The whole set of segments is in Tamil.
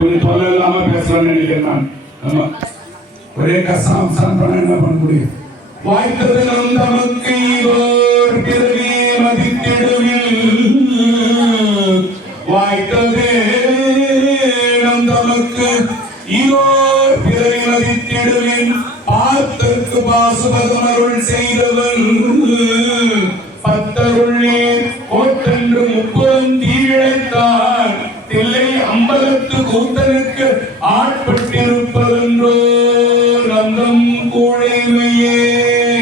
தொல்லை இல்லாம பேசலாம்னு நினைக்கிறேன். ஆமா, ஒரே கசாம் பண்ண என்ன பண்ண முடியும்? வாய்த்தது நம் தமக்கு ஈவோர் பிறவி மதித்திடுவில், வாய்த்தது நம் தமக்கு ஈவோர் பிறவி மதித்திடுவில், பார்த்தற்கு பாசுபதம் அருள் செய்தவன் பத்தருள்ளே கோட்டென்று முப்புறம் தீழைத்தான் தில்லை அம்பலத்து கூட்டனுக்கு ஆட்பட்டிருப்பதென்றோ நந்தம் கூழைமையே.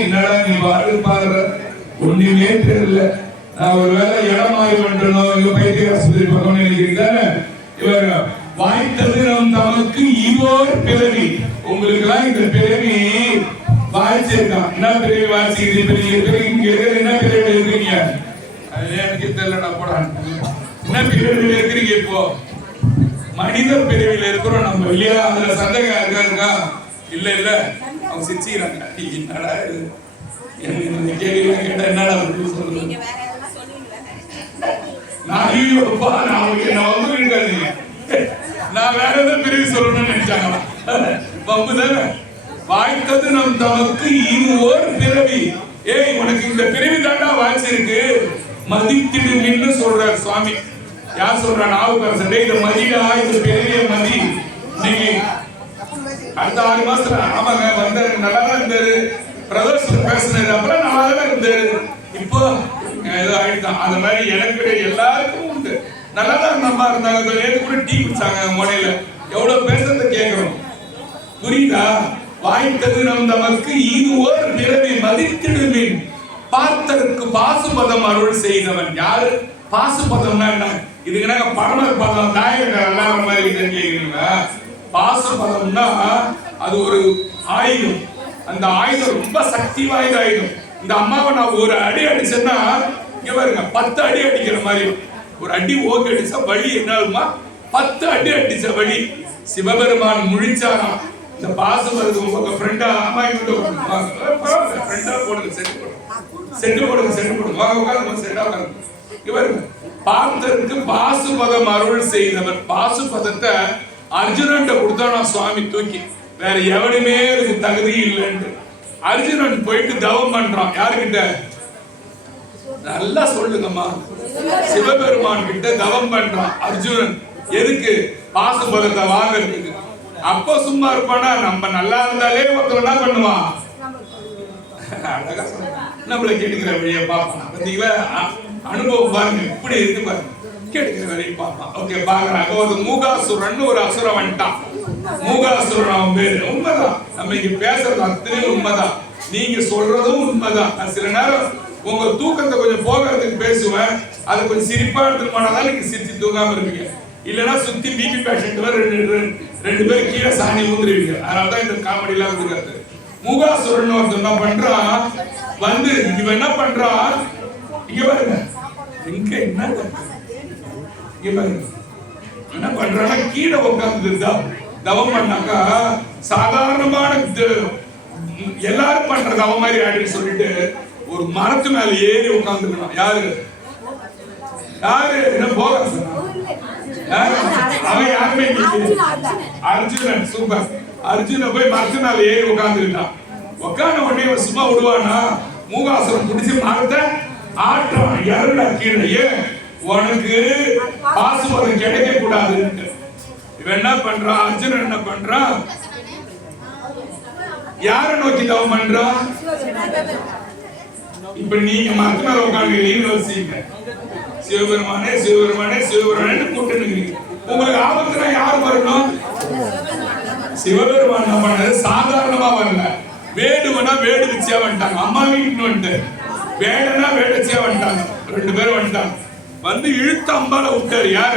என்னடா நீ பாரு ஒன்றுமே தெரியல. நான் ஒரு வேலை இடமாறி பண்றோம், இங்க பைத்திய ஆஸ்பத்திரி பக்கம் நினைக்கிறீங்க. இவர் வாய்த்தது நம் தமக்கு ஈவோர் பிறவி. உங்களுக்கு எல்லாம் இந்த பிறவி வாய்ச்சிருக்கான். என்ன பிறவி வாய்ச்சிருக்கீங்க? என்ன பிறவி இருக்கீங்க? அது எனக்கு தெரியலடா போடா. என்ன பிறவியில் இருக்கிறீங்க? இப்போ மனித பிறவியில் இருக்கிறோம் நம்ம இல்லையா? அதுல சந்தேகம் இருக்கா? இல்ல இல்ல, அவங்க சிரிச்சுக்கிறாங்க. என்னடா இது கேட்டா என்னடா சொல்லுங்க. நான் வேற ஏதாவது பிரிவு சொல்லணும்னு நினைச்சாங்களா? பம்பு தானே. வாய்த்தது நம் தமக்கு ஈவோர் பிறவி. ஏய், உனக்கு இந்த பிறவி தாண்டா வாய்ச்சிருக்கு, மதித்திடுமின்னு சொல்றார் சுவாமி. யார் சொல்றா? நாவுக்கரசர். இந்த மதிடா, இந்த பிறவிய மதி. நீங்க அடுத்த 6 மாசத்துல ஆமாங்க வந்தாரு, நல்லா தான் இருந்தாரு, பிரதோஷம் பேசினாரு, அப்புறம் நல்லா தான் இருந்தாரு. இப்போ ஏதோ ஆயிடுதான். அந்த மாதிரி எனக்கு எல்லாருக்கும் உண்டு. நல்லா தான் நம்ம இருந்தாங்க. நேற்று கூட டீ குடிச்சாங்க முனையில. எவ்வளவு பேசுறத கேட்கிறோம், புரியுதா? வாய்த்தது நம் தமக்கு ஈவோர் பிறவி மதித்திடுமின், பார்த்தற்கு பாசுபதம் அருள் செய்தவன். யாரு பாசுபதம்னா என்ன? இதுக்கு என்ன பரமர் பதம் நாயகர் எல்லாரும் மாதிரி கேட்கிறீங்களா? பாசுபதம்னா அது ஒரு ஆயுதம். அந்த ஆயுதம் ரொம்ப சக்தி வாய்ந்த ஆயுதம். இந்த அம்மாவை நான் ஒரு அடி அடிச்சேன்னா இங்க பாருங்க 10 அடி அடிக்கிற மாதிரி. ஒரு அடி ஓகே அடிச்சா வலி என்னாலுமா 10 அடி அடிச்ச வலி. சிவபெருமான் முழிச்சாராம். இந்த பாசுபதம் உங்க ஃப்ரெண்டா அம்மா ஃப்ரெண்டா போடுங்க, செட்டு போடுங்க வாங்க உட்காருங்க, செட்டா உட்காருங்க. இவருங்க பார்த்தருக்கு பாசுபதம் அருள் செய்தவர். பாசுபதத்தை அர்ஜுனன் கொடுத்தானா சுவாமி தூக்கி. வேற எவனுமே அதுக்கு தகுதி இல்லைன்னு அர்ஜுனன் போயிட்டு தவம் பண்றான். யாருக்கிட்ட? நல்லா சொல்லுங்கம்மா. சிவபெருமான் கிட்ட தவம் பண்றான் அர்ஜுனன். எதுக்கு? பாசுபதத்தை வாங்கறதுக்கு. அப்போ சும்மா இருப்பானா? நம்ம நல்லா இருந்தாலே ஒருத்தர் என்ன பண்ணுவான்? நம்மளை கேட்டுக்கிற வழியை பார்ப்பான். பார்த்தீங்களா? அனுபவம் பாருங்க, இப்படி இருக்கு பாருங்க. கேட்டுக்கிற வழியை பார்ப்பான். ஓகே, பாக்குறாங்க. ஒரு மூகாசுரன் ஒரு அசுரன் வந்துட்டான். மூகாசுரன் அவன் பேரு. உண்மைதான், நம்ம இங்க பேசுறது அத்தனையும் உண்மைதான். நீங்க சொல்றதும் உண்மைதான். நான் சில நேரம் உங்க தூக்கத்தை கொஞ்சம் போகிறதுக்கு பேசுவேன். அது கொஞ்சம் சிரிப்பா எடுத்துட்டு போனாதான் நீங்க சிரிச்சு தூங்காம இருப்பீங்க. இல்லைன்னா சுத்தி பிபி பேஷண்ட் ரெண்டு பேரும் கீழே சாணி ஊந்துருவீங்க. அதனாலதான் இந்த காமெடி எல்லாம் இருக்காது. மூகாசுரன் ஒருத்தர் என்ன பண்றான், வந்து இவன் என்ன பண்றான், இங்க பாருங்க, எங்க என்ன இங்க பாருங்க என்ன பண்றான்னா கீழே உட்கார்ந்து தவம் பண்ணாக்கா சாதாரணமான எல்லாரும் பண்ற தவம் மாதிரி ஆயிடுன்னு சொல்லிட்டு ஒரு மரத்து மேல ஏறி உட்கார்ந்துக்கணும். யாரு என்ன போக அவன் யாருமே அர்ஜுனன். சூப்பர். அர்ஜுன போய் மரத்து மேல ஏறி உட்கார்ந்துக்கிட்டான். உட்கார்ந்த உடனே சும்மா விடுவானா? மூகாசுரன் பிடிச்சி மரத்தை ஆட்டுறான். யாருடா கீழே? ஏன் உனக்கு பாசுபதம் கிடைக்க கூடாது. இவன் என்ன பண்றான்? அர்ஜுனன் என்ன பண்றான்? யார நோக்கி தவம் பண்றான்? இப்ப நீங்க மரத்து மேல உட்கார்ந்து சிவபெருமானே சிவபெருமானே சிவபெருமானே கூட்டணுங்க. உங்களுக்கு ஆபத்துனா யாரு வரணும்? சிவபெருமான் என்ன பண்ணது? சாதாரணமா வரல. வேடுவனா வேடு வச்சியா வந்துட்டாங்க. அம்மா வீட்டுன்னு வந்துட்டு வேடனா வேடச்சியா வந்துட்டாங்க. 2 பேரும் வந்துட்டாங்க. வந்து இழுத்த அம்பால விட்டாரு. யார?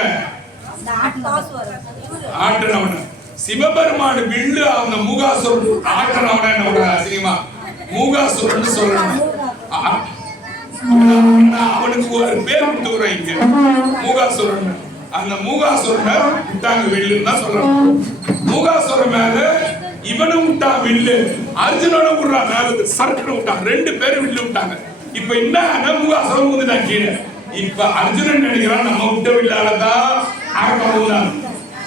ஆட்டனவன. சிவபெருமான் வில்லு அந்த மூகாசுரன் ஆட்டனவன என்ன அசிங்கமா மூகாசுரன் சொல்றாங்க. அவனுக்கு ஒரு பேர் கொடுத்துக்கிறோம் இங்க, மூகாசுரன். அந்த மூகாசுரனை விட்டாங்க வில்லுன்னு தான் சொல்றாங்க. மூகாசுரன் மேல இவனும் விட்டான் வில்லு, அர்ஜுனனும் விடுறான் மேல சரக்கு விட்டான். 2 பேரும் வில்லு விட்டாங்க. இப்ப என்ன மூகாசுரன் ஊந்துட்டான் கீழே. இப்ப அர்ஜுனன் நினைக்கிறான் நம்ம விட்ட வில்லாலதான் ஆரம்பம்.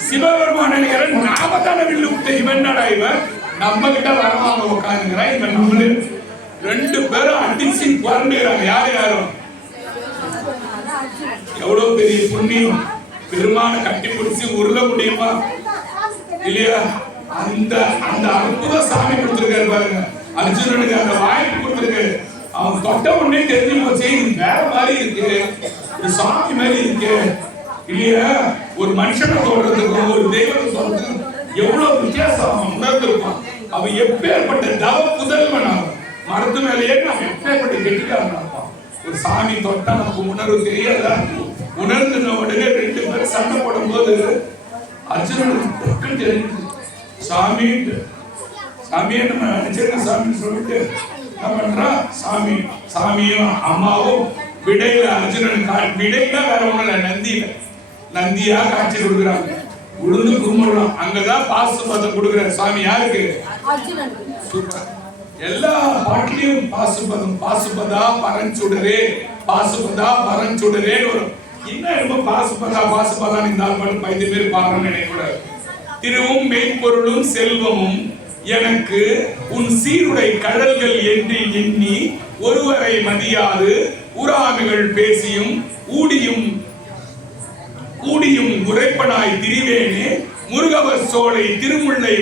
சிவபெருமான் நினைக்கிறேன் நாம தானே வில்லு விட்டு இவன் இவன் நம்ம கிட்ட வரவாங்க உட்காந்துங்கிறான். இவன் நம்மளு 2 பேரும் அடிச்சு குறந்துக்கிறாங்க. யாரும் எவ்வளவு பெரிய புண்ணியம். பெருமான கட்டி பிடிச்சி உருள முடியுமா இல்லையா? அந்த அந்த அற்புத சாமி கொடுத்திருக்காரு பாருங்க. அர்ஜுனனுக்கு அந்த வாய்ப்பு கொடுத்திருக்காரு. அவன் தொட்ட உடனே தெரிஞ்சு போச்சு வேற மாதிரி இருக்கு, ஒரு சாமி மாதிரி இருக்கு இல்லையா? ஒரு மனுஷனை சொல்றதுக்கும் ஒரு தெய்வத்தை சொல்றதுக்கும் எவ்வளவு வித்தியாசம் அவன் உணர்ந்திருப்பான். அவன் எப்பேற்பட்ட தவ புதல்வன். அவன் மரத்து மேலேயே அவன் எப்பேற்பட்ட கெட்டிக்காரன் இருப்பான். ஒரு சாமி தொட்டா நமக்கு உணர்வு தெரியாதா? உணர்ந்துன உடனே 2 பேரும் சண்டை போடும் போது அர்ஜுனனுக்கு தெரிஞ்சு சாமி சாமியை நம்ம நினைச்சிருக்க சாமின்னு சொல்லிட்டு என்ன பண்றான்? சாமியும் அம்மாவும் விடையில அர்ஜுனன் விடையில வேற ஒண்ணு இல்ல, நந்தியா காட்சி கொடுக்குறாங்க. உளுந்து கும்பிடுறோம். அங்கதான் பாசுபதம் கொடுக்குற சாமி யாருக்கு? சூப்பர். எல்லா பாட்டிலையும் பாசுபதா பரஞ்சுடரே பாசுபதா பரஞ்சுடரே வரும். இன்னும் பாசுபதா இந்த பாட்டு 5 பேர் பாடுறேன்னு நினைக்கூடாது. திருவும் மெய்ப்பொருளும் செல்வமும் எனக்கு உன் சீருடை கடல்கள் என்று எண்ணி ஒருவரை மதியாது உறாமைகள் பேசியும் ஊடியும் உரைப்பனாய் திரிவேனே முருகவர் சோலை திருமுல்லை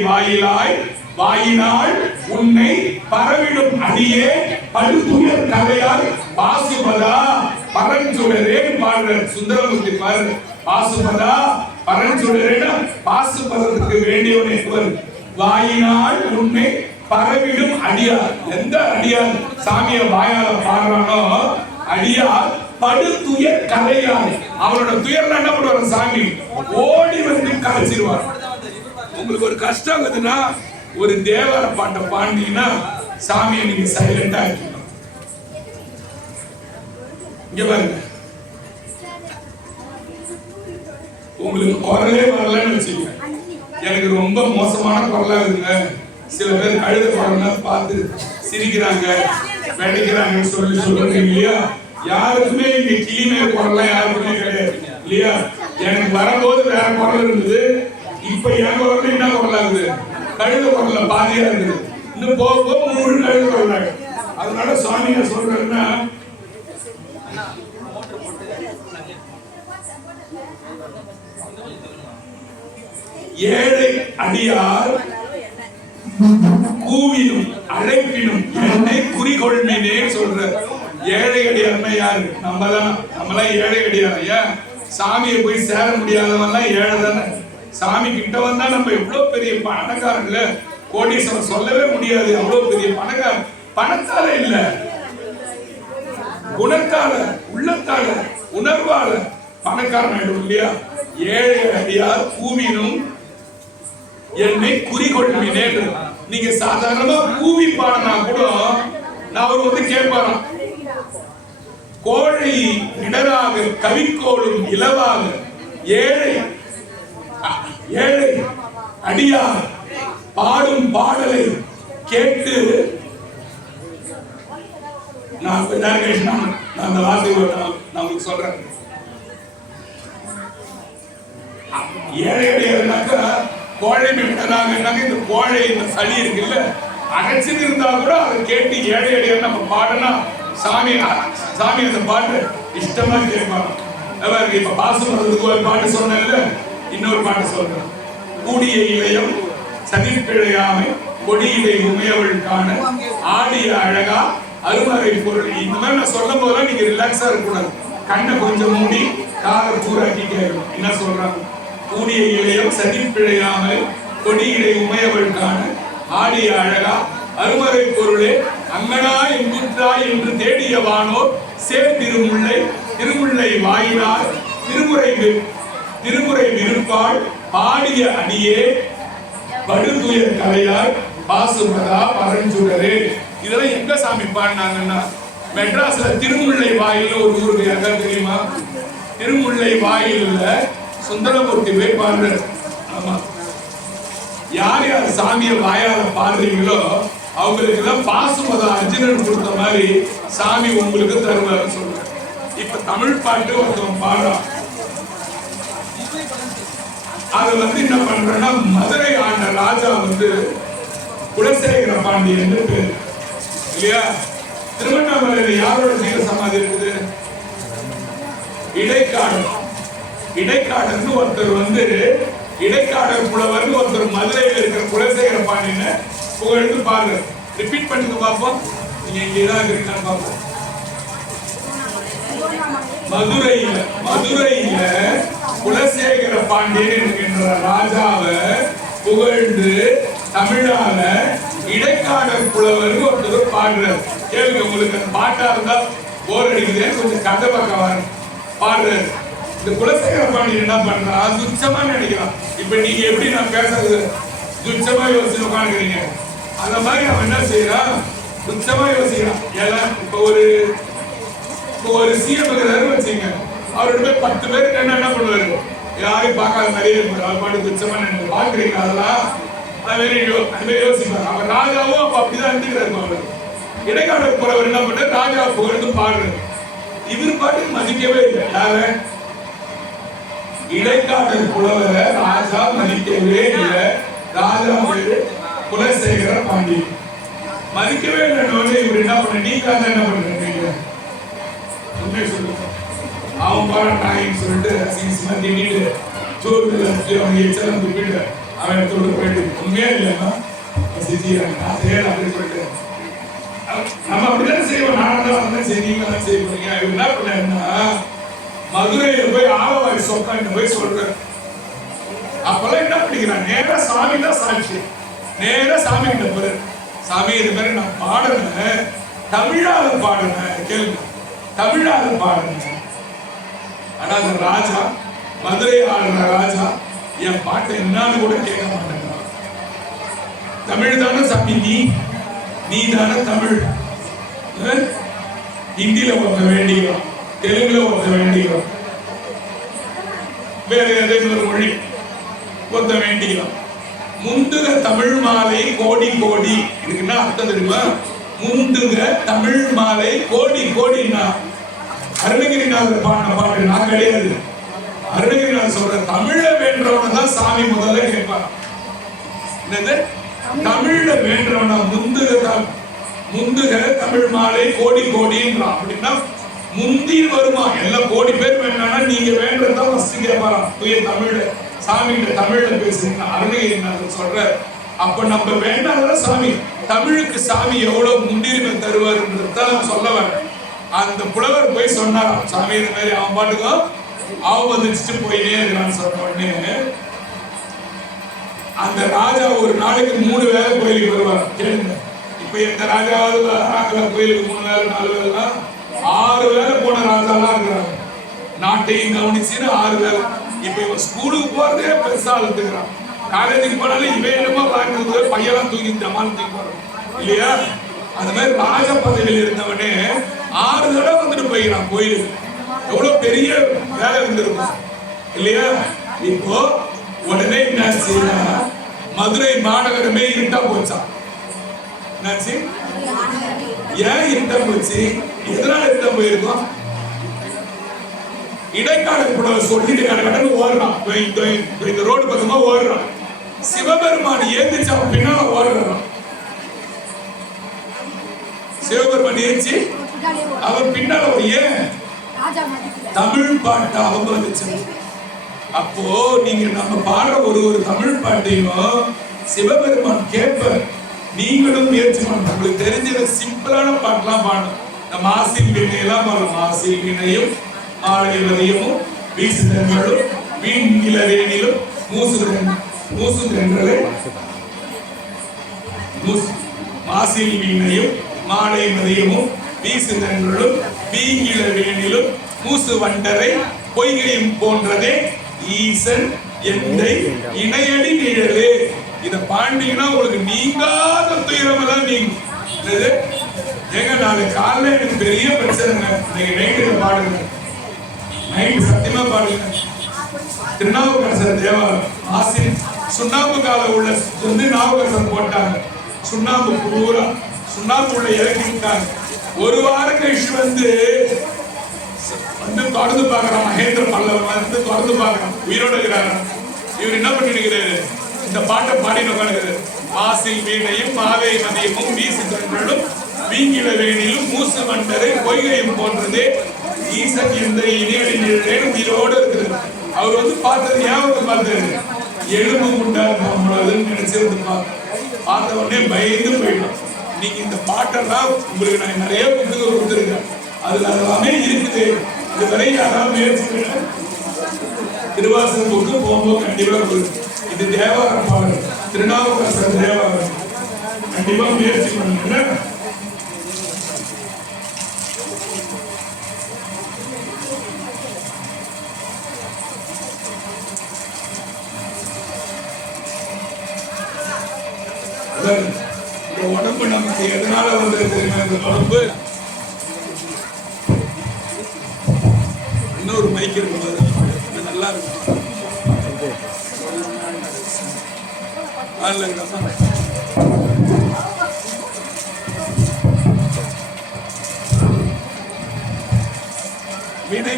வாயினால் உன்னை பரவிடும் அடியே படுதுயர் கதையால் பாசுபதா பரஞ்சுடரே பாடுற சுந்தரமூர்த்தி பாரு. பாசுபதா பரஞ்சுடரே பாசுபதத்துக்கு வேண்டியவனே வாயினால் உன்னை பரவிடும் அடியார். எந்த அடியார் சாமிய வாயால பாடுறானோ அடியார் படுதுயர் கதையால் அவரோட துயர்ல என்ன பண்ணுவார்? சாமி ஓடி வந்து கலைச்சிருவார். உங்களுக்கு ஒரு கஷ்டம் இருக்குதுன்னா ஒரு தேவர பாட்டை பாண்டினா சாமியை நீங்க சைலண்டா இருக்கணும். இங்க பாருங்க, உங்களுக்கு குரலே வரலன்னு வச்சுக்கோங்க. எனக்கு ரொம்ப மோசமான குரலா இருக்குங்க. சில பேர் கழுத குரல்னா பார்த்து சிரிக்கிறாங்க, வெடிக்கிறாங்கன்னு சொல்லுங்க இல்லையா? யாருக்குமே இங்க கிளிமே குரல்லாம் யாருக்குமே கிடையாது இல்லையா? எனக்கு வரும்போது வேற குரல் இருந்தது, இப்ப என் குரல் என்ன குரலா இருக்குது? கழுத குரல்ல பாதியா இருக்குது. இன்னும் போக முழு கழுத குரலாங்க. அதனால சுவாமி என்ன சொல்றாருன்னா, ஏழை அடியார் கூவினும் அழைப்பினும் என்னை குறிகொள்மினே சொல்ற. ஏழை அடியார்னா யாரு? நம்மளாம் ஏழை அடியார். ஏன் சாமியை போய் சேர முடியாதவன்லாம் ஏழை தானே. சாமி கிட்ட வந்தா நம்ம எவ்வளவு பெரிய பணக்காரங்கள, கோடீஸ்வரன் சொல்லவே முடியாது. எவ்வளவு பெரிய பணக்காரன். பணத்தால இல்ல, குணத்தால, உள்ளத்தால, உணர்வால பணக்காரன் ஆயிடும் இல்லையா? ஏழை அடியார் கூவினும் என்னை குறிகொள்மினே. நீங்க சாதாரணமா கூவி பாடினா கூட நான் வந்து கேட்பாராம். கோழை இடராக கவிக்கோளும் இலவாக ஏழை அடியார் பாடும் பாடலை கேட்டு நான் அந்த வார்த்தை நான் சொல்றேன். ஏழை அடியார்னாக்கா கோழை மீட்டராக இந்த கோழை இந்த சளி இருக்குல்ல, அடைச்சிட்டு இருந்தா கூட அதை கேட்டு ஏழை அடியார் நம்ம பாடனா சாமி அந்த பாட்டு இஷ்டமா கேட்பாங்க. இப்ப பாசுபதத்துக்கு ஒரு பாட்டு சொன்னேன்ல, இன்னொரு பாட்டு சொல்றேன். கூடிய இளையம் சதிப்பிழையாமை கொடியிலை உமையவள் காண ஆடிய அழகா அருமறை பொருள். இந்த மாதிரி நான் சொல்லும் போதெல்லாம் நீங்க ரிலாக்ஸா இருக்கக்கூடாது. கண்ணை கொஞ்சம் மூடி காலை பூராக்கி கேட்கணும். என்ன சொல்றாங்க? கூடிய இளையம் சதிப்பிழையாமல் கொடியிலை உமையவள் காண ஆடிய அழகா அருமறை பொருளே அங்கனா எங்குற்றாய் என்று தேடியவானோர் திருமுல்லை வாயினார் திருமுறை விருப்பாள் பாடிய அடியே படுதுயர் கலையார் பாசுபதா பரஞ்சுடரே. இதெல்லாம் எங்க சாமி பாடினாங்கன்னா, மெட்ராஸ்ல திருமுல்லை வாயில் ஒரு ஊருக்கு யாருக்கா தெரியுமா? திருமுல்லை வாயில்ல சுந்தரமூர்த்தி போய் பாடுறாரு. ஆமா, யார் யார் சாமியை வாயால பாடுறீங்களோ அவங்களுக்கு தான் பாசுபதம் அர்ஜுனன் கொடுத்த மாதிரி சாமி உங்களுக்கு தருவாரு சொல்ற. இப்ப தமிழ் பாட்டு ஒருத்தவன் பாடுறான். அது வந்து என்ன பண்றேன்னா மதுரை ஆண்ட ராஜா வந்து குலசேகர பாண்டியன் பேரு இல்லையா? திருவண்ணாமலையில யாரோட ஜீவ சமாதி இருக்குது? இடைக்காடர். இடைக்காடர்னு ஒருத்தர் வந்து இடைக்காடர் புலவர் ஒருத்தர் மதுரையில் இருக்கிற குலசேகர பாண்டியனை புகழ்ந்து பாருங்க. ரிப்பீட் பண்ணுங்க பார்ப்போம். நீங்க இங்கதான் இருக்கீங்கன்னு பார்ப்போம். மதுரையில குலசேகர பாண்டியன் என்கின்ற ராஜாவை புகழ்ந்து தமிழால இடைக்காடர் புலவர் ஒருத்தர் பாடுறார். கேளுங்க, உங்களுக்கு அந்த பாட்டா இருந்தா போர் அடிக்குது, கொஞ்சம் கதை பக்கம் பாடுறாரு. இந்த குலசேகர பாண்டியன் என்ன பண்றா? துச்சமா நினைக்கிறான். இப்ப நீங்க எப்படி நான் பேசுறது துச்சமா யோசிச்சு உட்காந்துக்கிறீங்க, அந்த மாதிரி அவன் என்ன செய்யறான்? துச்சமா யோசிக்கிறான். எல்லாம் இப்ப ஒரு சிஎம் வச்சுங்க, அவரோட 10 பேருக்கு என்ன பண்ணுவாரு? யாரையும் பார்க்காத மாதிரியே இருப்பாரு. அவர் பாட்டு துச்சமா நினைச்சு பாக்குறீங்க. அதெல்லாம் யோசிப்பாரு. அவர் ராஜாவும் அப்ப அப்படிதான் இருந்துக்கிறாரு. அவர் இடைக்காடர் புலவர் என்ன பண்ண ராஜா புகழ்ந்து பாடுறாரு. இவர் பாட்டு மதிக்கவே இல்லை. யார? இடைக்காடர் புலவரை ராஜா மதிக்கவே இல்லை. ராஜா பேரு குலசேகர பாண்டியன். மதிக்கவே இல்லைன்னு இவர் என்ன பண்ண, நீங்க என்ன பண்றீங்க? உண்மை சொல்லுங்க. அவன் பாட நாயின்னு சொல்லிட்டு அசிங்கமா திட்டிட்டு சோறு அவங்க எச்சலம் துப்பிட்டு அவன் எடுத்து போயிட்டு உண்மையா இல்லைன்னா அப்படின்னு சொல்லிட்டு நம்ம அப்படிதான் செய்வோம். நானும் தான் சரி, நீங்க தான் செய்வீங்க. இவர் என்ன பண்ணா மதுரையில போய் ஆலவாரி சொக்கான்னு போய் சொல்றாரு. அப்பெல்லாம் என்ன பண்ணிக்கிறான்? நேரா சாமி தான் சாட்சி. நேரா சாமி கிட்ட போற, சாமி இது மாதிரி நான் பாடுறேன், தமிழால பாடுறேன், கேளுங்க, தமிழால பாடுறேன். ஆனா அந்த ராஜா, மதுரை ஆளுற ராஜா என் பாட்டை என்னன்னு கூட கேட்க மாட்டேங்கிறான். தமிழ் தானே சாமி, நீ தானே தமிழ். ஹிந்தியில ஒருத்த வேண்டிக்கிறோம், தெலுங்குல ஒருத்த வேண்டிக்கிறோம், வேற ஏதேனும் ஒரு மொழி ஒருத்த வேண்டிக்கிறோம். முந்துக தமிழ் மாலை கோடி கோடி, இதுக்கு என்ன அர்த்தம் தெரியுமா? முந்துக தமிழ் மாலை கோடி கோடினா அருணகிரிநாதர் பாடின பாட்டு நான் கிடையாது. அருணகிரிநாதர் சொல்ற தமிழ வேண்டவன தான் சாமி முதல்ல கேட்பார். என்னது? தமிழ்ல வேண்டவன முந்துக தமிழ் மாலை கோடி கோடின்றான். அப்படின்னா முந்தி வருமா? எல்லாம் கோடி பேர் வேண்டாம்னா நீங்க வேண்டதான் ஃபர்ஸ்ட் கேட்பாராம். தூய தமிழ்ல சாமி கிட்ட தமிழ்ல பேசுறீங்க அருணகிரிநாதர் சொல்ற. அப்ப நம்ம வேண்டாத சாமி, தமிழுக்கு சாமி எவ்வளவு முன்னுரிமை தருவாருன்றதான் சொல்ல வரேன். அந்த புலவர் போய் சொன்னாராம், சாமி இந்த மாதிரி அவன் பாட்டுக்கும் அவமதிச்சுட்டு போயினே இருக்கிறான்னு சொன்ன உடனே அந்த ராஜா ஒரு நாளைக்கு 3 வேளை கோயிலுக்கு வருவார். கேளுங்க, இப்ப எந்த ராஜாவது கோயிலுக்கு 3 வேளை 4 வேலை 6 வேளை போன ராஜாலாம் இருக்கிறாங்க. நாட்டையும் கவனிச்சுன்னு 6 வேளை. இப்ப இவன் ஸ்கூலுக்கு போறதே பெருசா அழுத்துக்கிறான். காலேஜுக்கு போனாலும் இவன் என்னமோ வாங்குறது பையெல்லாம் தூக்கி ஜமால் தூக்கி போறான் இல்லையா? அந்த மாதிரி ராஜ பதவியில் இருந்தவனே 6 தடவை வந்துட்டு போயிடான் கோயிலுக்கு. எவ்வளவு பெரிய வேலை இருந்திருக்கும் இல்லையா? இப்போ உடனே என்ன செய்யறா, மதுரை மாநகரமே இருட்டா போச்சான். என்னாச்சு? ஏன் இருட்டா போச்சு? எதனால இருட்டா போயிருக்கோம்? இடைக்கால கூட சொல்லிட்டு கடற்கடன்னு ஓடுறான். இந்த ரோடு பக்கமா ஓடுறான். சிவபெருமான் ஏந்திச்சு அவன் பின்னால ஓடுறான். சிவபெருமான் ஏஞ்சி அவன் பின்னால ஏன் தமிழ் பாட்டை அவமதிச்சு. அப்போ நீங்க நம்ம பாடுற ஒரு தமிழ் பாட்டையும் சிவபெருமான் கேட்ப. நீங்களும் முயற்சி பண்ணணும். உங்களுக்கு தெரிஞ்ச சிம்பிளான பாட்டெல்லாம் பாடணும். நம்ம மாசில் வினையெல்லாம் பாடலாம். மாசில் வினையும் ஆலயவதையும் வீசுதென்றலும் வீண்கிளவேனிலும் மூசுதென்றலை மாசில் வீணையும் மாலை மதியமும் வீசுதென்றலும் வீங்கிளவேனிலும் மூசு வண்டரை பொய்கையும் போன்றதே ஈசன் எந்தை இணையடி நிழலே. இத பாண்டிங்கன்னா உங்களுக்கு நீங்காத துயரமெல்லாம் நீங்கும். ஏங்க நாளைக்கு காலைல எனக்கு பெரிய பிரச்சனைங்க. நீங்க நைட்டு பாடுங்க, நைட்டு சத்தியமா பாடுங்க. திருநாவுக்கரசர் தேவாரம் ஆசிரியர் சுண்ணாம்பு கால உள்ள வந்து நாவுக்கரசர் போட்டாங்க. சுண்ணாம்பு பூரா சுண்ணாம்பு உள்ள இறக்கிட்டாங்க. 1 வாரம் கழிச்சு வந்து தொடர்ந்து பாக்குறான். மகேந்திர பல்லவன் வந்து தொடர்ந்து பாக்குறான். உயிரோட இருக்கிறாங்க. இவர் என்ன பண்ணிருக்கிறாரு? இந்த பாட்டை பாடினவங்க மாசில் வீணையும் மாவை மதியமும் வீசு தொன்றலும் வீங்கில வேணிலும் மூசு வண்டரை பொய்கையும் போன்றது ஈசன் இந்த இணையடி நிழலே உயிரோடு இருக்குது. அவர் வந்து பார்த்தது ஞாபகம் பார்த்தாரு, எலும்பு முண்டாதுன்னு நினைச்சிருந்து பார்த்த உடனே பயந்து போயிடும். நீங்க இந்த பாட்டெல்லாம் உங்களுக்கு நான் நிறைய புத்தகம் கொடுத்துருக்கேன், அதுல எல்லாமே இருக்குது. இதுவரை யாராவது முயற்சி திருவாசகம் புக்கு போகும்போது கண்டிப்பா கொடுக்கும். இது தேவார பாடல், திருநாவுக்கரசர் தேவாரம், கண்டிப்பா முயற்சி பண்ணுங்க. இந்த உடம்பு நமக்கு எதனால வந்து தெரியுமா? இந்த உடம்பு இன்னொரு மைக் இருக்கும், நல்லா இருக்கும். வினை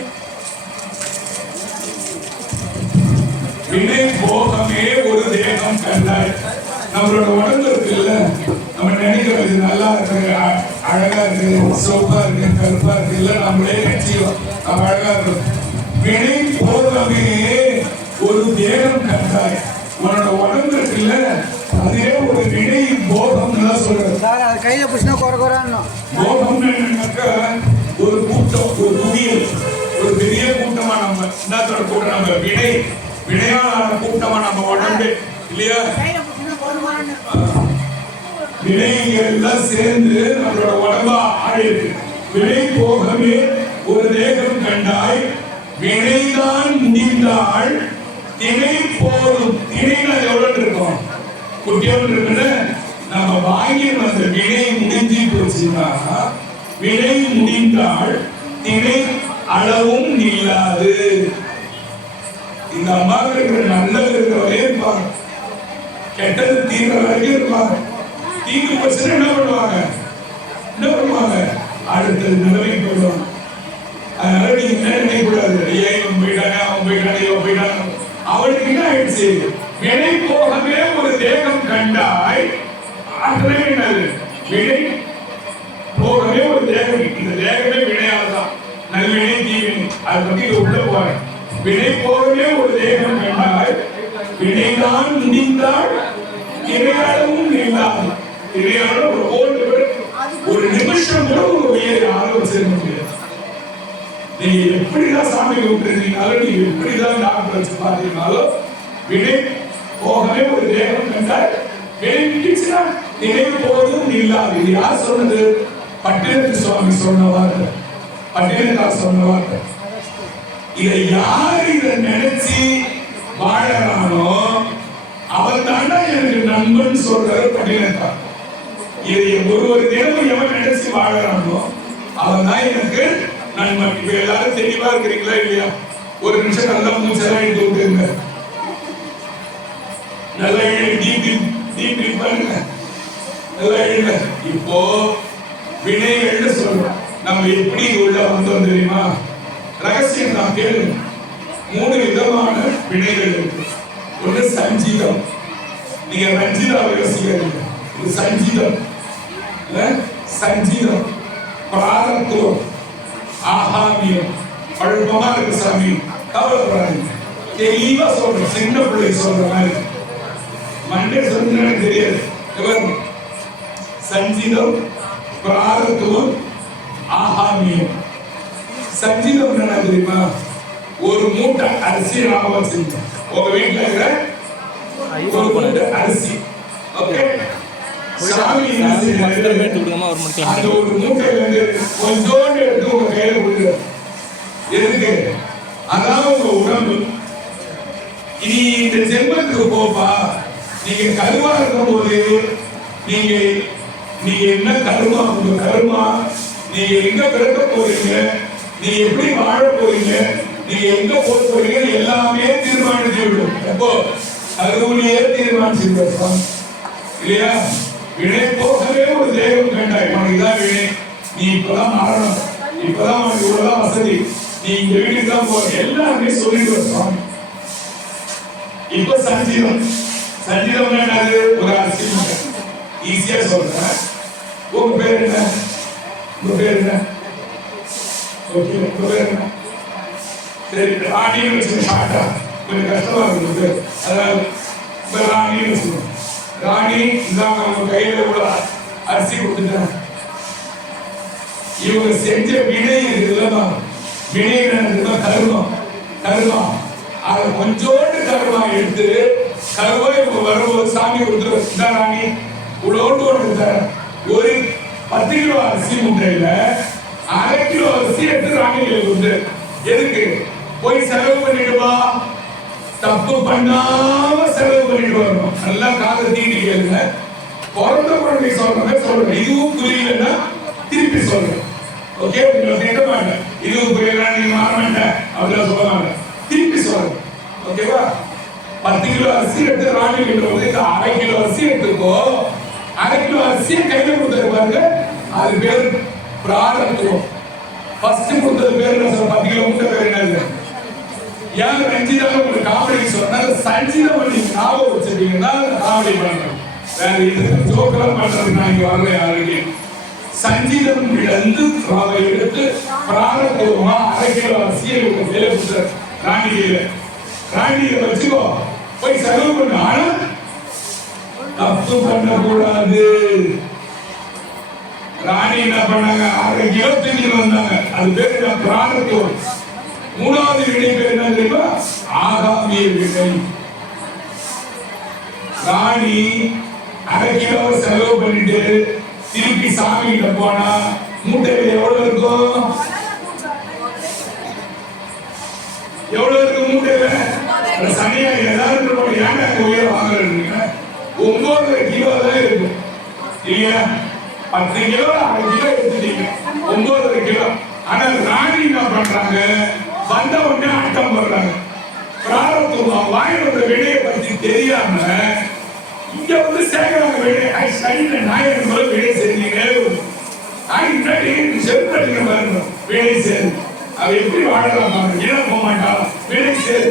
போகமே ஒரு தேகம் கண்டாய். நம்மளோட உடம்பு இருக்குல்ல, நம்ம நினைக்கிறது நல்லா இருக்கு, அழகா இருக்கு, சோப்பா இருக்கு, கருப்பா இருக்கு, இல்ல நம்மளே நினைச்சோம் நம்ம அழகா இருக்கும். வினை போகமே ஒரு தேகம் கண்டாய். உன்னோட உடம்பு இருக்குல்ல, அதே ஒரு வினை போகம்னு தான் சொல்றது. கையில புடிச்சா குறைக்குறான்னு போகம்னு என்னன்னாக்கா ஒரு கூட்டம், ஒரு குவியல், ஒரு பெரிய கூட்டமா நம்ம என்னத்தோட கூட்டம், நம்ம வினையான கூட்டமா நம்ம உடம்பு இல்லையா? வினைகள் சேர்ந்து நம்மளோட உடம்பா ஆடி இருக்கு. வினை போகவே ஒரு தேகம் கண்டாய், வினைதான் முடிந்தாள் திணை போதும். திணைனா எவ்வளவு இருக்கும்? குட்டியோடு இருக்குன்னு நம்ம வாங்கி வந்த வினை முடிஞ்சு போச்சுன்னா, வினை முடிந்தால் திணை அளவும் இல்லாது. இந்த அம்மாவுக்கு இருக்கிற நல்லது இருக்கிறவரே இருப்பாங்க, கெட்டது தீர்ற வரைக்கும் இருப்பாங்க. தீர்ந்து போச்சுன்னா என்ன பண்ணுவாங்க? அடுத்தது நிலைமைக்கு போயிடுவாங்க. அதனால நீங்க என்ன நினைக்கக்கூடாது, ஐயா இவன் போயிட்டாங்க, அவன் போயிட்டாங்க, இவன் போயிட்டாங்க. அவளுக்கு என்ன ஆயிடுச்சு? வினை போகவே ஒரு தேகம் கண்டாய். அதுல என்னது? வினை போகவே ஒரு தேகம். இந்த தேகமே வினையால்தான், நல்வினை தீவினை. அதை பத்தி உள்ள போறேன். வினை போகவே ஒரு தேகம் கண்டாய், வினைதான் முடிந்தால் திரையாளவும் இல்லாது. திரையாள ஒரு நிமிஷம் கூட ஒரு உயிரை ஆலோசனை முடியாது. நீங்க எப்படிதான் சாமி விட்டுருந்தீங்கனாலும், நீங்க எப்படிதான் டாக்டர் வச்சு பார்த்தீங்கனாலும், வினை போகவே ஒரு தேகம் கண்டால் வினை விட்டுச்சுன்னா நினைவு போவதும் இல்லாது. இது யார் சொன்னது? பட்டினத்து சுவாமி சொன்ன வார்த்தை, பட்டினத்தார் சொன்ன வார்த்தை. இதை யாரு இதை நினைச்சு வாழறானோ அவன் தாண்டா எனக்கு நண்பன் சொல்றாரு பட்டினத்தார். இதை ஒரு தினமும் எவன் நினைச்சு வாழறானோ அவன் தான் எனக்கு நண்பன். இப்ப எல்லாரும் தெளிவா இருக்கிறீங்களா இல்லையா? ஒரு நிமிஷம் நல்லா மூச்செல்லாம் எடுத்து விட்டுருங்க, நல்லா டீப் பண்ணுங்க, நல்லா எழுங்க. இப்போ வினைகள்னு சொல்றோம். நம்ம எப்படி உள்ள வந்தோம் தெரியுமா? ரகசியம் நான் கேளுங்க. 3 விதமான வினைகள் இருக்கு. ஒன்று சஞ்சீதம். நீங்க ரஞ்சிதாவை யோசிக்கிறீங்க, இது சஞ்சீதம். சஞ்சீதம், பிராரத்துவம், ஆகாமியம். பழுப்பமா இருக்கு சாமி, கவலைப்படாதீங்க. தெளிவா சொல்றேன், சின்ன பிள்ளை சொல்ற மாதிரி. மண்டே சொன்னா தெரியாது. சஞ்சீதம், பிராரத்துவம், ஆகாமியம். சஞ்சீதம் என்ன தெரியுமா? ஒரு மூட்டை அரிசி நாம வச்சிருக்கோம். உங்க வீட்டுல இருக்கிற ஒரு மூட்டை அரிசி. ஓகே, சாமி அந்த ஒரு மூட்டையில இருந்து கொஞ்சோண்டு எடுத்து உங்க கையில கொடுக்குற. எதுக்கு? அதான் உங்க உடம்பு. இனி இந்த ஜென்மத்துக்கு போப்பா. நீங்க கருவா இருக்கும் போது நீங்க என்ன கருமா, உங்க கருமா, நீங்க எங்க பிறக்க போறீங்க, நீங்க எப்படி வாழ போறீங்க, நீங்க எங்க போக போறீங்க, எல்லாமே தீர்மானித்து விடும். எப்போ? கருவிலேயே தீர்மானிச்சிருக்கோம் இல்லையா? வினை போகவே ஒரு தேகம் கண்டாய். உனக்குதான் வினை. நீ இப்பதான் மாறணும், இப்பதான் உனக்கு இவ்வளவுதான் வசதி, நீ இந்த வீட்டுக்கு தான் போற, எல்லாமே சொல்லிட்டு வரோம். இப்ப சஞ்சீதம். சஞ்சீதம் என்னது? ஒரு அரிசி மூட்டை. ஈஸியா சொல்றேன். உங்க பேர் என்ன? உங்க பேர் என்ன? ஓகே, உங்க பேர் என்ன? சரி, ராணின்னு வச்சுக்க. ஷார்ட்டா கொஞ்சம் கஷ்டமா இருக்குது. அதாவது ராணின்னு வச்சுக்கணும். ராணி இந்தாங்க அவங்க கையில உள்ள அரிசி கொடுத்துட்டாங்க. இவங்க செஞ்ச வினை இருக்குல்லமா, வினை கருமம். கருமம் அதை கொஞ்சோண்டு கருமா எடுத்து கருவா இவங்க வரும்போது சாமி கொடுத்துருவா. ராணி இவ்வளோண்டு ஒன்று ஒரு 10 கிலோ அரிசி முட்டையில 1/2 கிலோ அரிசி எடுத்து ராணிகளை கொடுத்து எதுக்கு போய் செலவு பண்ணிடுவா? தப்பு பண்ணாம செலவு பண்ணிட்டு வரணும். நல்லா காதை தீட்டி கேளுங்க. பிறந்த குழந்தை சொல்றேன். இதுவும் புரியலன்னா திருப்பி சொல்றேன். ஓகே, உங்களுக்கு கேட்க மாட்டேன். இதுவும் புரியல நீங்க மாற மாட்டேன் அப்படிலாம் சொல்ல மாட்டேன். திருப்பி சொல்றேன். ஓகேவா? 10 கிலோ அரிசி எடுத்து ராணி கிட்ட வந்து 1/2 கிலோ அரிசி எடுத்துக்கோ. 1/2 கிலோ அரிசியை கையில கொடுத்துருப்பாங்க. அது பேர் பிராரத்துவம். ஃபர்ஸ்ட் கொடுத்தது பேர் என்ன சொல்ற? 10 கிலோ முட்டை பேர் என்னது? ஏன் ரஞ்சிதம் உங்களுக்கு காமெடி சொன்னா சஞ்சீதம் பண்ணி ஞாபகம் வச்சிருக்கீங்கன்னா காமெடி பண்றேன். வேற இது ஜோக்கெல்லாம் பண்றது நான் இங்க வரல யாருக்கு. சஞ்சீதம் இழந்து அதை எடுத்து பிராரத்துவமா 1/2 கிலோ அரிசியை உங்க கையில கொடுத்த ராணியை வச்சுக்கோ, போய் செலவு பண்ணு. ஆனா தப்பு பண்ணக்கூடாது. ராணி என்ன பண்ணாங்க? 1/2 கிலோ தூக்கிட்டு வந்தாங்க. அது பேரு பிராரத்துவம். மூணாவது வினை பேர் என்ன தெரியுமா? ஆகாமிய வினை. ராணி 1/2 கிலோ செலவு பண்ணிட்டு திருப்பி சாமி கிட்ட போனா மூட்டையில எவ்வளவு இருக்கும்? எவ்வளவு இருக்கு மூட்டையில? சனியா ஏதாவது ஏன்டா உயர வாங்குறீங்க? 9.5 கிலோ தான் இருக்கும் இல்லையா? 10 கிலோ 1/2 கிலோ எடுத்துட்டீங்க, 9.5 கிலோ. ஆனா ராணி என்ன பண்றாங்க? வந்த உடனே ஆட்டம் பண்றாங்க. பிராரத்துவம் வாயில விடையை பத்தி தெரியாம இங்க வந்து சேர்க்கிறாங்க. விடை சைடுல நாயகன் போல விடை சேர்ந்தீங்க. செல்வீங்க பாருங்க. விடை சேரு அவ எப்படி வாழலாம் பாருங்க. ஏன் போக மாட்டா? விடை சேரு.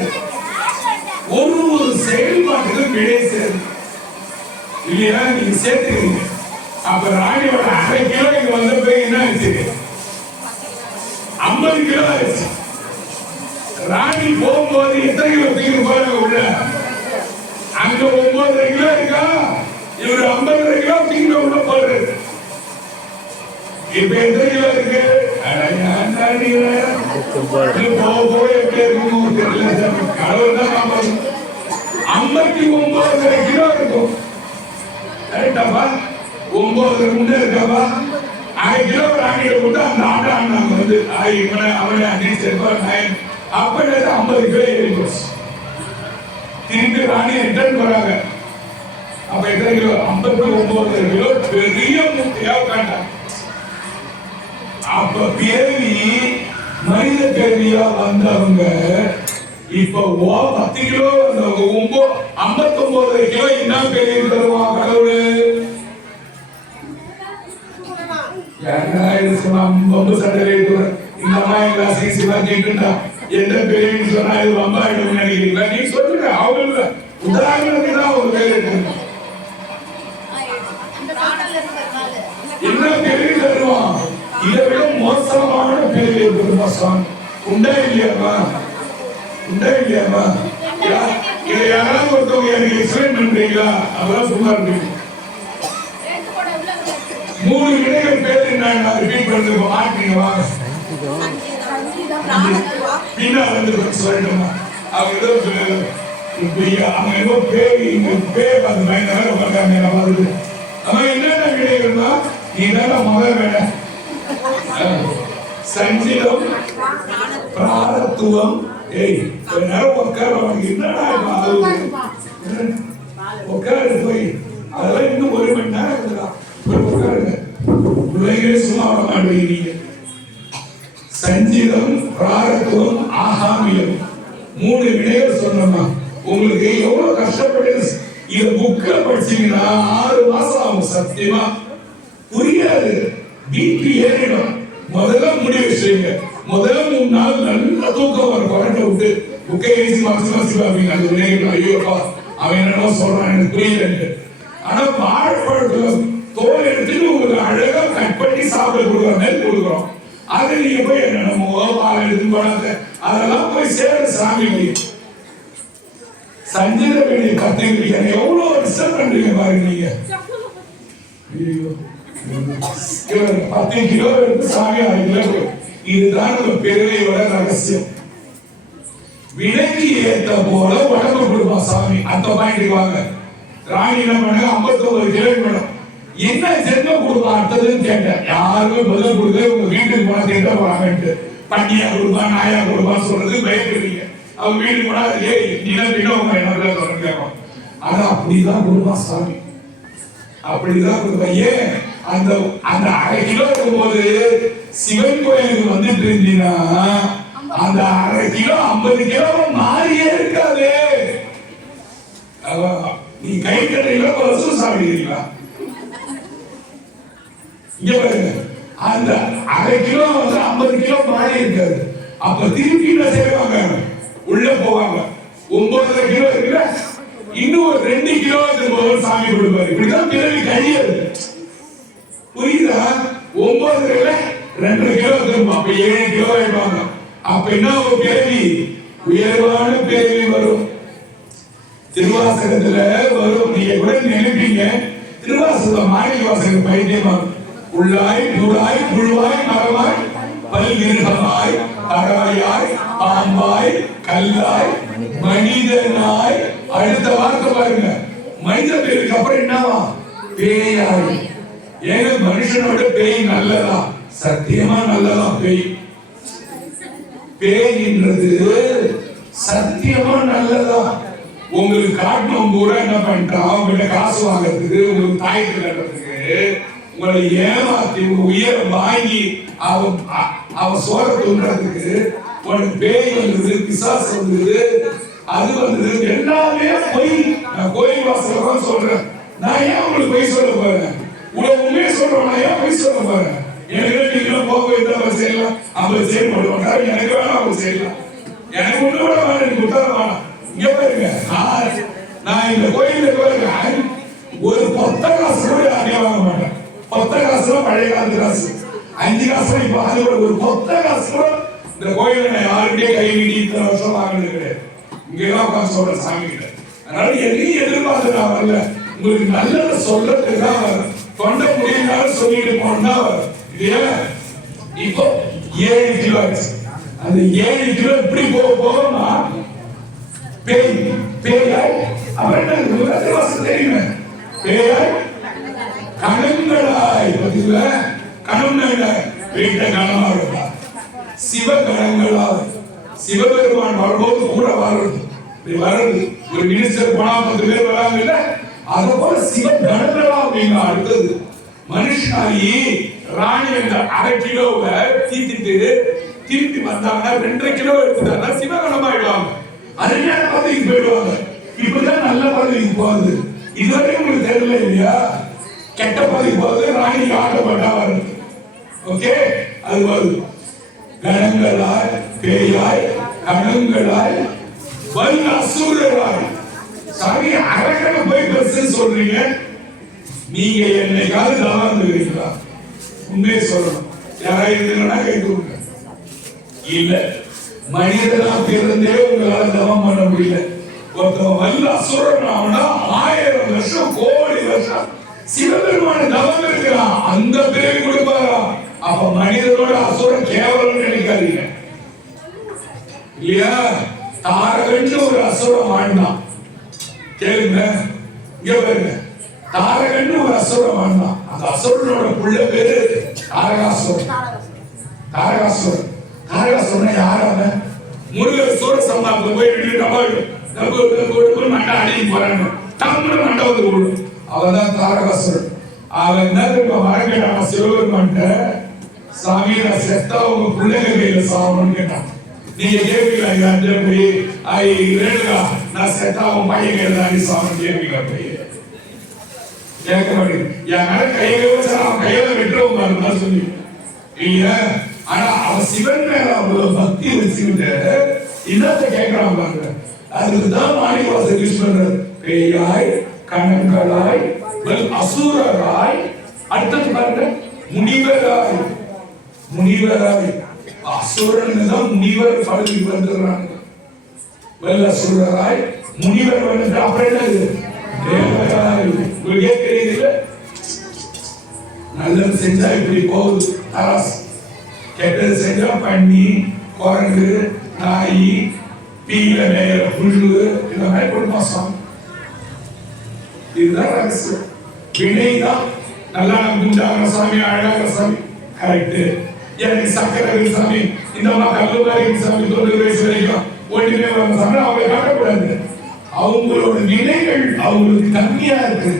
ஒரு செயல்பாட்டுக்கு விடை சேரு இல்லையா? நீங்க சேர்த்துக்கிறீங்க. அப்ப ராணியோட 1/2 கிலோ இங்க வந்த பிறகு என்ன ஆச்சு? 50 கிலோ ஆயிடுச்சு. ராணி போகும்போது எத்தனை கிலோ தூக்கிட்டு போறாங்க உள்ள? அங்க 9.5 கிலோ இருக்கா? இவரு 50 கிலோ தூக்கிட்டு உள்ள போடுறது. இப்ப எத்தனை கிலோ இருக்கு? போக எப்படி இருக்கும் தெரியல. கடவுள் தான் காப்பாற்றும். 59.5 கிலோ இருக்கும். கரெக்டாப்பா? 9 முன்னே இருக்காப்பா? 1/2 கிலோ ராணியை போட்டு அந்த ஆண்டாங்க வந்து அவனை அன்னைக்கு அப்படி 50 கிலோ ஏறி போச்சு. திரும்பி ராணி ரிட்டர்ன் போறாங்க. அப்ப எத்தனை கிலோ? 59 கிலோ பெரிய மூட்டையா உட்காண்டாங்க. அப்ப பேரி மனித பேரியா வந்தவங்க இப்ப 10 கிலோ வந்தவங்க 59 கிலோ என்ன பெரிய தருவா கடவுள்? ரொம்ப சண்டை இந்த மாதிரி கிளாஸ் கேட்டுட்டா எந்த பேருன்னு சொன்னா இது ரொம்ப ஆயிடும் நினைக்கிறீங்களா? நீ சொல்லுங்க. அவங்க உதாரணத்துக்கு தான் ஒரு பேர் இருக்கு. என்ன பேரு தருவான்? இதை விட மோசமான பேர் இருக்கு. உண்டா இல்லையாமா? உண்டா இல்லையாமா? இதை யாராவது ஒருத்தவங்க எனக்கு எக்ஸ்பிளைன் பண்றீங்களா? அதெல்லாம் சும்மா இருக்கு. 3 விடைகள் பேர் என்ன ரிப்பீட் பண்றது மாட்டீங்க. வாங்க பின்னா வந்து சொல்லட்டுமா? அவங்க ஏதோ பேர் பார்த்து பயங்கர உட்காந்து பார்த்துட்டு ஆனா என்னென்ன விடைகள்னா நீ தான் முதல் வேலை. சஞ்சீதம், பிராரத்துவம். நேரம் உட்கார என்னடா உட்காரு போய் அதெல்லாம் இன்னும் 1 மணி நேரம் இருக்குதான். உட்காருங்க. பிள்ளைகளே சும்மா விட மாட்டேங்கிறீங்க. சஞ்சீதம், பிராரத்துவம், ஆகாமியம் 3 விடைகள் சொன்னோம்னா உங்களுக்கு எவ்வளவு கஷ்டப்பட்டு இத புக்ல படிச்சீங்கன்னா 6 மாசம் ஆகும். சத்தியமா புரியாது. பிபி ஏறிடும். முதல்ல முடிவு செய்யுங்க. முதல்ல 3 நாள் நல்ல தூக்கம் வரும். கொரட்டை விட்டு புக்கை எழுதி மனசு பார்ப்பீங்க. அது விளையாட்டு ஐயோப்பா அவன் என்னென்ன சொல்றான் எனக்கு புரியல. ஆனா வாழைப்பழத்துல தோல் எடுத்துட்டு உங்களுக்கு அழகா கட் பண்ணி சாப்பிட கொடுக்குற மாதிரி கொடுக்குறோம். அது நீங்க போய் என்னென்னமோ பால் எடுத்து போனாங்க அதெல்லாம் போய் சேர சாமி சஞ்சீத வேண்டிய கத்துக்கிறீங்க. எவ்வளவு டிஸ்டர்ப் பண்றீங்க பாருங்க நீங்க. 10 கிலோ எடுத்து சாமி 6 கிலோ. இதுதான் நம்ம பெருமையோட ரகசியம். விலைக்கு ஏத்த போல உடம்பு கொடுப்பா சாமி. அந்த பாயிண்ட் வாங்க. ராணி என்ன பண்ண 59 கிலோ வேணும். என்ன ஜென்மம் கொடுப்பா அடுத்ததுன்னு கேட்டேன். யாருமே பதில் கொடுத்து உங்க வீட்டுக்கு போனா திட்ட போறாங்கன்ட்டு பண்டியா கொடுப்பா நாயா கொடுப்பா சொல்றது பயப்படுறீங்க. அவங்க வீட்டுக்கு போனா ஏய் நிலப்பினா உங்க என்ன கேட்கும். ஆனா அப்படிதான் கொடுப்பா சாமி. அப்படிதான் கொடுப்பா. ஏன் அந்த 1/2 கிலோ இருக்கும்போது சிவன் கோயிலுக்கு வந்துட்டு இருந்தீங்கன்னா அந்த 1/2 கிலோ 50 கிலோ மாறியே இருக்காது. நீ கை கட்டையில வருஷம் சாப்பிடுறீங்களா? இங்க பாருங்க அந்த 1/2 கிலோ 50 கிலோ மாறி இருக்காது. அப்ப திருப்பி என்ன செய்வாங்க? உள்ள போவாங்க. 9 கிலோ இருக்குல்ல இன்னும் 2 கிலோ சாமி கொடுப்பாரு. இப்படிதான் பிறவி கழியாது. புரியுதா? 9 2 கிலோ திரும்ப அப்ப 7 கிலோ ஆயிடுவாங்க. அப்ப என்ன ஒரு பிறவி உயர்வான பிறவி வரும். திருவாசகத்துல வரும். நீங்க கூட நினைப்பீங்க திருவாசக மாணிக்க வாசகர் பைத்தியமா உள்ளாய் புறாய் புழுவாய் மரமாய் பல்விருகமாய் தராயாய் பாம்பாய் கல்லாய் மனிதனாய். அடுத்த வார்த்தை பாருங்க மனித பேருக்கு அப்புறம் என்னவா? பேயாய். ஏங்க மனுஷனோட பேய் நல்லதா? சத்தியமா நல்லதா பேய். பேய்ன்றது சத்தியமா நல்லதா? உங்களுக்கு காட்டணும் பூரா என்ன பண்ணிட்டான்? உங்கள்கிட்ட காசு வாங்கறதுக்கு உங்களுக்கு தாயத்து கட்டுறதுக்கு உங்களை ஏமாத்தி உங்க உயிரை வாங்கி அவன் சோற தூண்டுறதுக்கு உனக்கு பேய் வந்தது பிசாசு வந்தது அது வந்தது எல்லாமே பொய். நான் கோயில் வாசல சொல்றேன். நான் ஏன் உங்களுக்கு பொய் சொல்ல போறேன்? உனக்கு உண்மையை சொல்றேன். நான் ஏன் பொய் சொல்ல போறேன்? எனக்கு நீங்களும் போக இருந்தா செய்யலாம். அவங்க செய்ய மாட்டாங்க. எனக்கு வேணாம் அவங்க செய்யலாம். எனக்கு ஒண்ணு கூட வேணும். எனக்கு உத்தரவு வேணாம். இங்க பாருங்க நான் இந்த கோயிலுக்கு பாருங்க ஒரு 10 காசு கூட யாரையும் வாங்க மாட்டேன். 10 காசுலாம் பழைய காலத்து காசு. 5 காசு இப்ப அது ஒரு 10 காசு கூட இந்த கோயில நான் யாருக்கிட்டே கை நீட்டி இத்தனை வருஷம் வாங்கினது கிடையாது. இங்கெல்லாம் உட்காந்து சொல்றேன் சாமி கிட்ட. அதனால எதையும் எதிர்பார்த்து நான் வரல. உங்களுக்கு நல்லதை சொல்றதுக்கு தான் வரும். தொண்டை முடியினாலும் சொல்லிட்டு போனா வரும். இல்லையா? இப்போ 7 கிலோ ஆச்சு. அந்த 7 கிலோ இப்படி போகமா பேய் பேயாய் அவன் தெரியுமே பேயாய் கணங்களாய். பதில கணம் வீட்டை கணமா இருக்கா சிவகணங்களாய். சிவபெருமான் வரும்போது கூட வர்றது வர்றது ஒரு மினிஸ்டர் போனா 10 பேர் வராங்க இல்ல அது போல சிவகணங்களா அப்படிங்க. அடுத்தது மனுஷனாயி ராணி என்ற 1/2 கிலோவை தீத்திட்டு திருப்பி வந்தாங்கன்னா 2.5 கிலோ எடுத்துட்டாங்கன்னா சிவகணமாயிடுவாங்க. அருமையான பதவிக்கு போயிடுவாங்க. இப்பதான் நல்ல பதவிக்கு போகுது. இதுவரைக்கும் உங்களுக்கு தெரியல இல்லையா? கெட்ட பதவிக்கு போகுது. ராணிக்கு ஆட்டப்பட்டா வருது. ஓகே அது வருது. கணங்களாய் பேயாய் கணங்களாய் வல் அசுரராய். சாமி அரக்கன போய் பேச சொல்றீங்க. நீங்க என்னைக்காவது தவம் இருந்துக்கிறீங்களா? உண்மையை சொல்லணும். யாராவது இல்லைன்னா கேட்க இல்ல. மனிதனா பிறந்தே உங்களால தவம் பண்ண முடியல. ஒருத்தவன் வல்ல அசுரன் ஆனா 1000 வருஷம் கோடி வருஷம் சிவபெருமான தவம் இருக்கிறான். அந்த பிறவி கொடுப்பாரா? அப்ப மனிதனோட அசுரன் கேவலம் நினைக்காதீங்க. இல்லையா? தாரகன்னு ஒரு அசுரம் வாழ்ந்தான். கேளுங்க இங்க பாருங்க. தாரகன்னு ஒரு அசுரம் வாழ்ந்தான். அந்த அசுரனோட புள்ள பேரு தாரகாசுரன். தாரகாசுரன் தாரகாசுரன் யாரான? முருகர் சூர சம்பாரத்துல போய் மண்டை அடிக்க போறாங்க. தமிழ் மண்டை வந்து விடும். அவதான் தாரகாசுரன். அவன் என்ன திரும்ப வரங்கட்டான சிவபெருமான்ட்ட சாமி நான் செத்தா உங்க பிள்ளைங்க கையில சாவணும்னு கேட்டான். நீங்க கேட்பீங்களா? போய் ரேணுகா நான் செத்தா உன் பையன் கையில தாண்டி சாவணும் கேட்பீங்களா? போய் கேட்க மாட்டேங்க. என் மேல கையில வச்சா அவன் கையில வெட்டுறவங்க சொல்லி இல்லையா? ஆனா அவன் சிவன் மேல அவ்வளவு பக்தி வச்சுக்கிட்டு இன்னத்தை கேட்கலாம் பாருங்க. அதுக்குதான் மாணிக்கவாசகர் யூஸ் பண்றாரு. பேயாய், கணங்களாய், அசுரராய், அடுத்தது பாருங்க முனிவராய். முனிவராய் அசுரன் தான் முனிவர் பதவிக்கு வந்துடுறாங்க. அசுரராய் முனிவர் வந்து அப்புறம் என்னது தேவராய். உங்களுக்கே தெரியுது, நல்லது செஞ்சா இப்படி போகுது தராசு, கெட்டது செஞ்சா பண்ணி, குரங்கு, நாய், பீல மேல புல்லு, இந்த மாதிரி குடும்பம். இதுதான் ரகசியம். வினைதான். நல்லா குண்டாகிற சாமி, அழகாகிற சாமி, கரெக்ட். எனக்கு சக்கரை சாமி, இந்த கல்லுமாரி சாமி 90 வயசு வரைக்கும் ஒன்றுமே வர சாமி அவங்க காட்டக்கூடாது. அவங்களோட வினைகள் அவங்களுக்கு கம்மியா இருக்கு.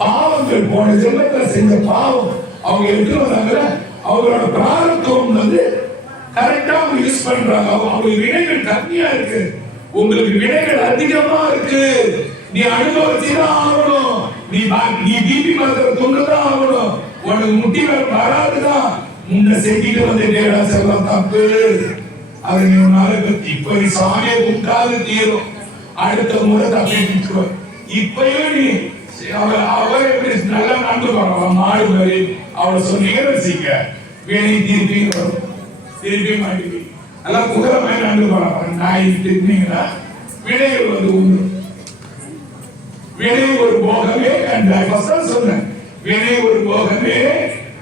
பாவங்கள் போன ஜென்மத்துல செஞ்ச பாவம் அவங்க எடுத்து வந்தாங்கல்ல, அவங்களோட பிராரத்துவம் வந்து கரெக்டா அவங்க யூஸ் பண்றாங்க. அவங்களுக்கு வினைகள் கம்மியா இருக்கு, உங்களுக்கு வினைகள் அதிகமா இருக்கு. நீ அனுபவிச்சுதான் ஆகணும். நீ பிபி மாத்திரை தொண்டுதான் ஆகணும். உனக்கு முட்டி வராதுதான். முன்ன செஞ்சுட்டு வந்து நேரா செல்லம் தப்பு. அது நீ நாளைக்கு இப்ப நீ சாமியை கும்பிட்டாது தீரும். அடுத்த முறை தப்பி இப்பயும் நீ அவரை எப்படி நல்லா நடந்து போறான் மாடு மாதிரி அவளை சொன்னீங்கன்னு வச்சுக்க, வேணை திருப்பி வரும், திருப்பி மாட்டேங்க. நல்லா குதிரை மாதிரி நடந்து போறான். நாய் திருப்பினீங்கன்னா வினைகள் வந்து உண்டு. வினை ஒரு போகமே கண்டாய். சொன்னேன், வினை ஒரு போகமே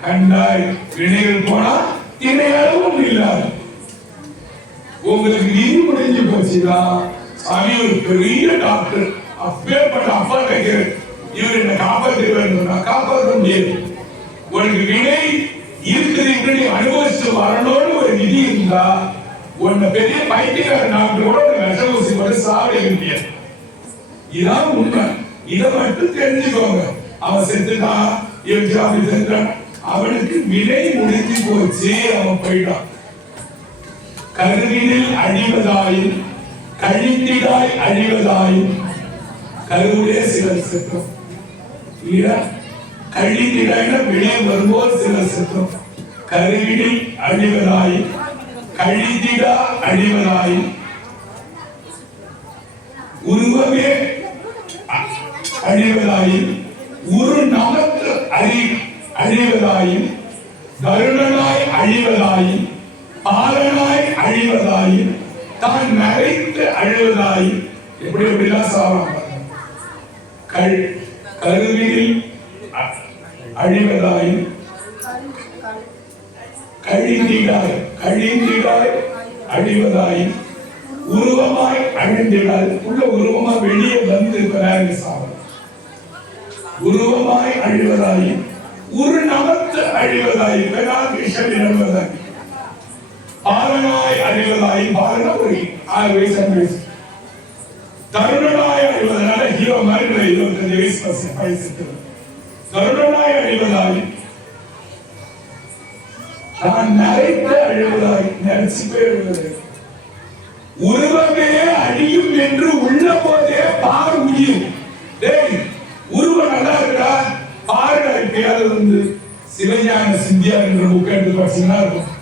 கண்டாய். வினைகள் போனா தினை அளவும் இல்லாது. உங்களுக்கு நிதி முடிஞ்சு போச்சுதான். சாமி ஒரு பெரிய டாக்டர், அப்பேற்பட்ட அப்பா கேட்கிறேன், இவர் என்ன காப்பாற்ற காப்பாற்ற முடியாது. உனக்கு வினை இருக்குது என்று நீ அனுபவிச்சு வரணும்னு ஒரு நிதி இருந்தா, உன்னை பெரிய பைத்தியக்கார டாக்டரோட விஷ ஊசி போட்டு சாப்பிட முடியாது. இதான் உண்மை. இதை மட்டும் தெரிஞ்சுக்கோங்க. அவன் செத்துட்டான், இவன் செத்துட்டான், அவனுக்கு வினை முடிஞ்சு போச்சு, அவன் போயிட்டான். கருவினில் அழிவதாயும் கழித்திடாய் அழிவதாயும். கருவிலே சிலர் செத்தோம் இல்லையா? கழித்திடாய்னா வெளியே வரும்போது சிலர் செத்தோம். கருவினில் அழிவதாயும் கழித்திடா அழிவதாயும். உருவமே அழிவதாயும் உரு நமக்கு அழிவதாயும் கருணனாய் அழிவதாயும் பாலனாய் அழிவதாயும் தான் நரைத்து அழிவதாயும். எப்படி எப்படிலாம் சாவாங்க. கருவினில் அழிவதாயும் கழிந்திடாய் அழிவதாயும் உருவமாய் அழிந்திடாய். உள்ள உருவமா வெளியே வந்து சாவம். உருவமாய் அழிவதாயும் உரு நமத்து அழிவதாயும் இழவதாயும். பாலனாய் அழிவதாயும். பாலனா ஒரு 6 வயசு 5 வயசு. தருணனாய் அழிவதனால ஹீரோ மாதிரி 25 வயசு தருணனாய் அழிவதாயும் தான் நரைத்த அழிவதாய். நரைச்சு போய் அழிவதாய். உருவமே அழியும் என்று உள்ள போதே பார் உயிர். உருவம் நல்லா இருக்கா பாருடா. எப்பயாவது வந்து சிவஞான சிந்தியா என்ற புக் எடுத்து படிச்சீங்கன்னா இருக்கும்.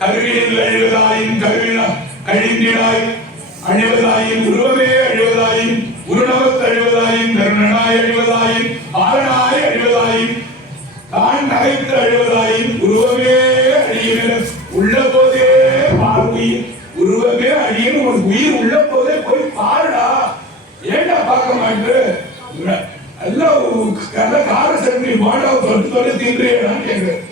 கருவியில் அழிவதாயும் கழிந்திடாய் அழிவதாயும் உருவமே அழிவதாயும் உருணவத்து அழிவதாயும் கருணனாய் அழிவதாயும் பாலனாய் அழிவதாயும் தான் நகைத்து அழிவதாயும். உருவமே அழிய உள்ள போதே பார் உயிர். உருவமே அழியும் ஒரு உயிர் உள்ள போதே போய் பாருடா. ஏண்டா பார்க்க மாட்டேன் எல்லாம் கார சட்னி மாடா தொட்டு தின்றான்னு கேட்கிறேன்.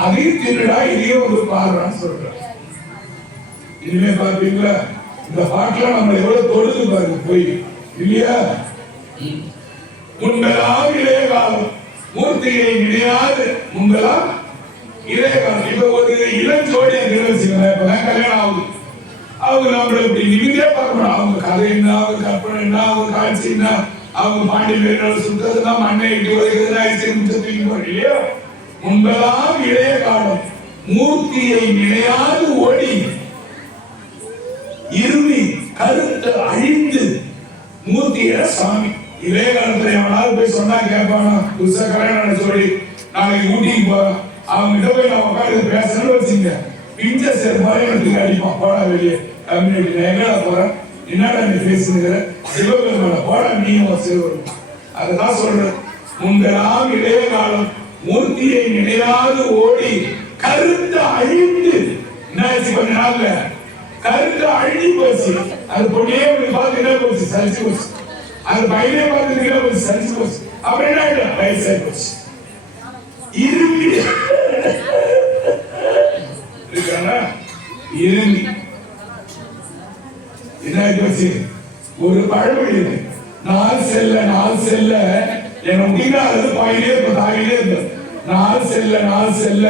அதையும் தின்னுடா, இதையும் வந்து பாடுறான்னு சொல்றேன். இனிமே பாப்பீங்களா இந்த பாட்டுல நம்ம எவ்வளவு தொடுது பாருங்க போய் இல்லையா? முன்பெல்லாம் இளைய காலம் மூர்த்தியை நினையாது. முன்பெல்லாம் இளைய காலம். இப்ப ஒரு இளஞ்சோடி வச்சுக்கோங்க, இப்பதான் கல்யாணம் ஆகுது. அவங்க நம்மள இப்படி நிமிந்தே பார்க்கணும். அவங்க கதை என்ன, அவங்க கற்பனை என்ன, அவங்க காட்சி என்ன, அவங்க பாண்டி பேரோட சுத்ததுன்னா மண்ணை இட்டு உதைக்கிறதுனா இல்லையா? முன்பெல்லாம் இளைய காலம் மூர்த்தியை நினையாது ஓடி இருமி கருத்து அழிந்து. மூர்த்திய சாமி இளைய காலத்துல எவனாவது போய் சொன்னா கேட்பானா? புதுசா கல்யாணம் சொல்லி நாளைக்கு ஊட்டிக்கு போ, அவங்க கிட்ட போய் நான் உட்காந்து பேசணும்னு வச்சுங்க, பிஞ்ச சேர்ப்பாரு எனக்கு அடிப்பான். போடா வெளியே கம்யூனிட்டி எங்கடா போறேன் என்னடா நீ பேசுகிற சிவபெருமான போட நீயும் சிவபெருமா அதுதான் சொல்றேன். முன்பெல்லாம் இளைய காலம் மூர்த்தியை நினையாது ஓடி கருத்து அழிந்து என்னாச்சு கொஞ்ச நாள்ல கருத்து அழிஞ்சு போச்சு. அது பொண்ணே பார்த்து என்ன போச்சு சரிச்சு போச்சு. அது பையனே பார்த்து என்ன போச்சு சரிச்சு போச்சு. அப்புறம் என்ன ஆயிடும் வயசாகி போச்சு. இரும்பி இருக்கானா இரும்பி என்ன போச்சு. ஒரு பழமொழி இருக்கு, நாள் செல்ல என்ன முடியாது பாயிலே இருக்கும் தாயிலே இருக்கும். நாள் செல்ல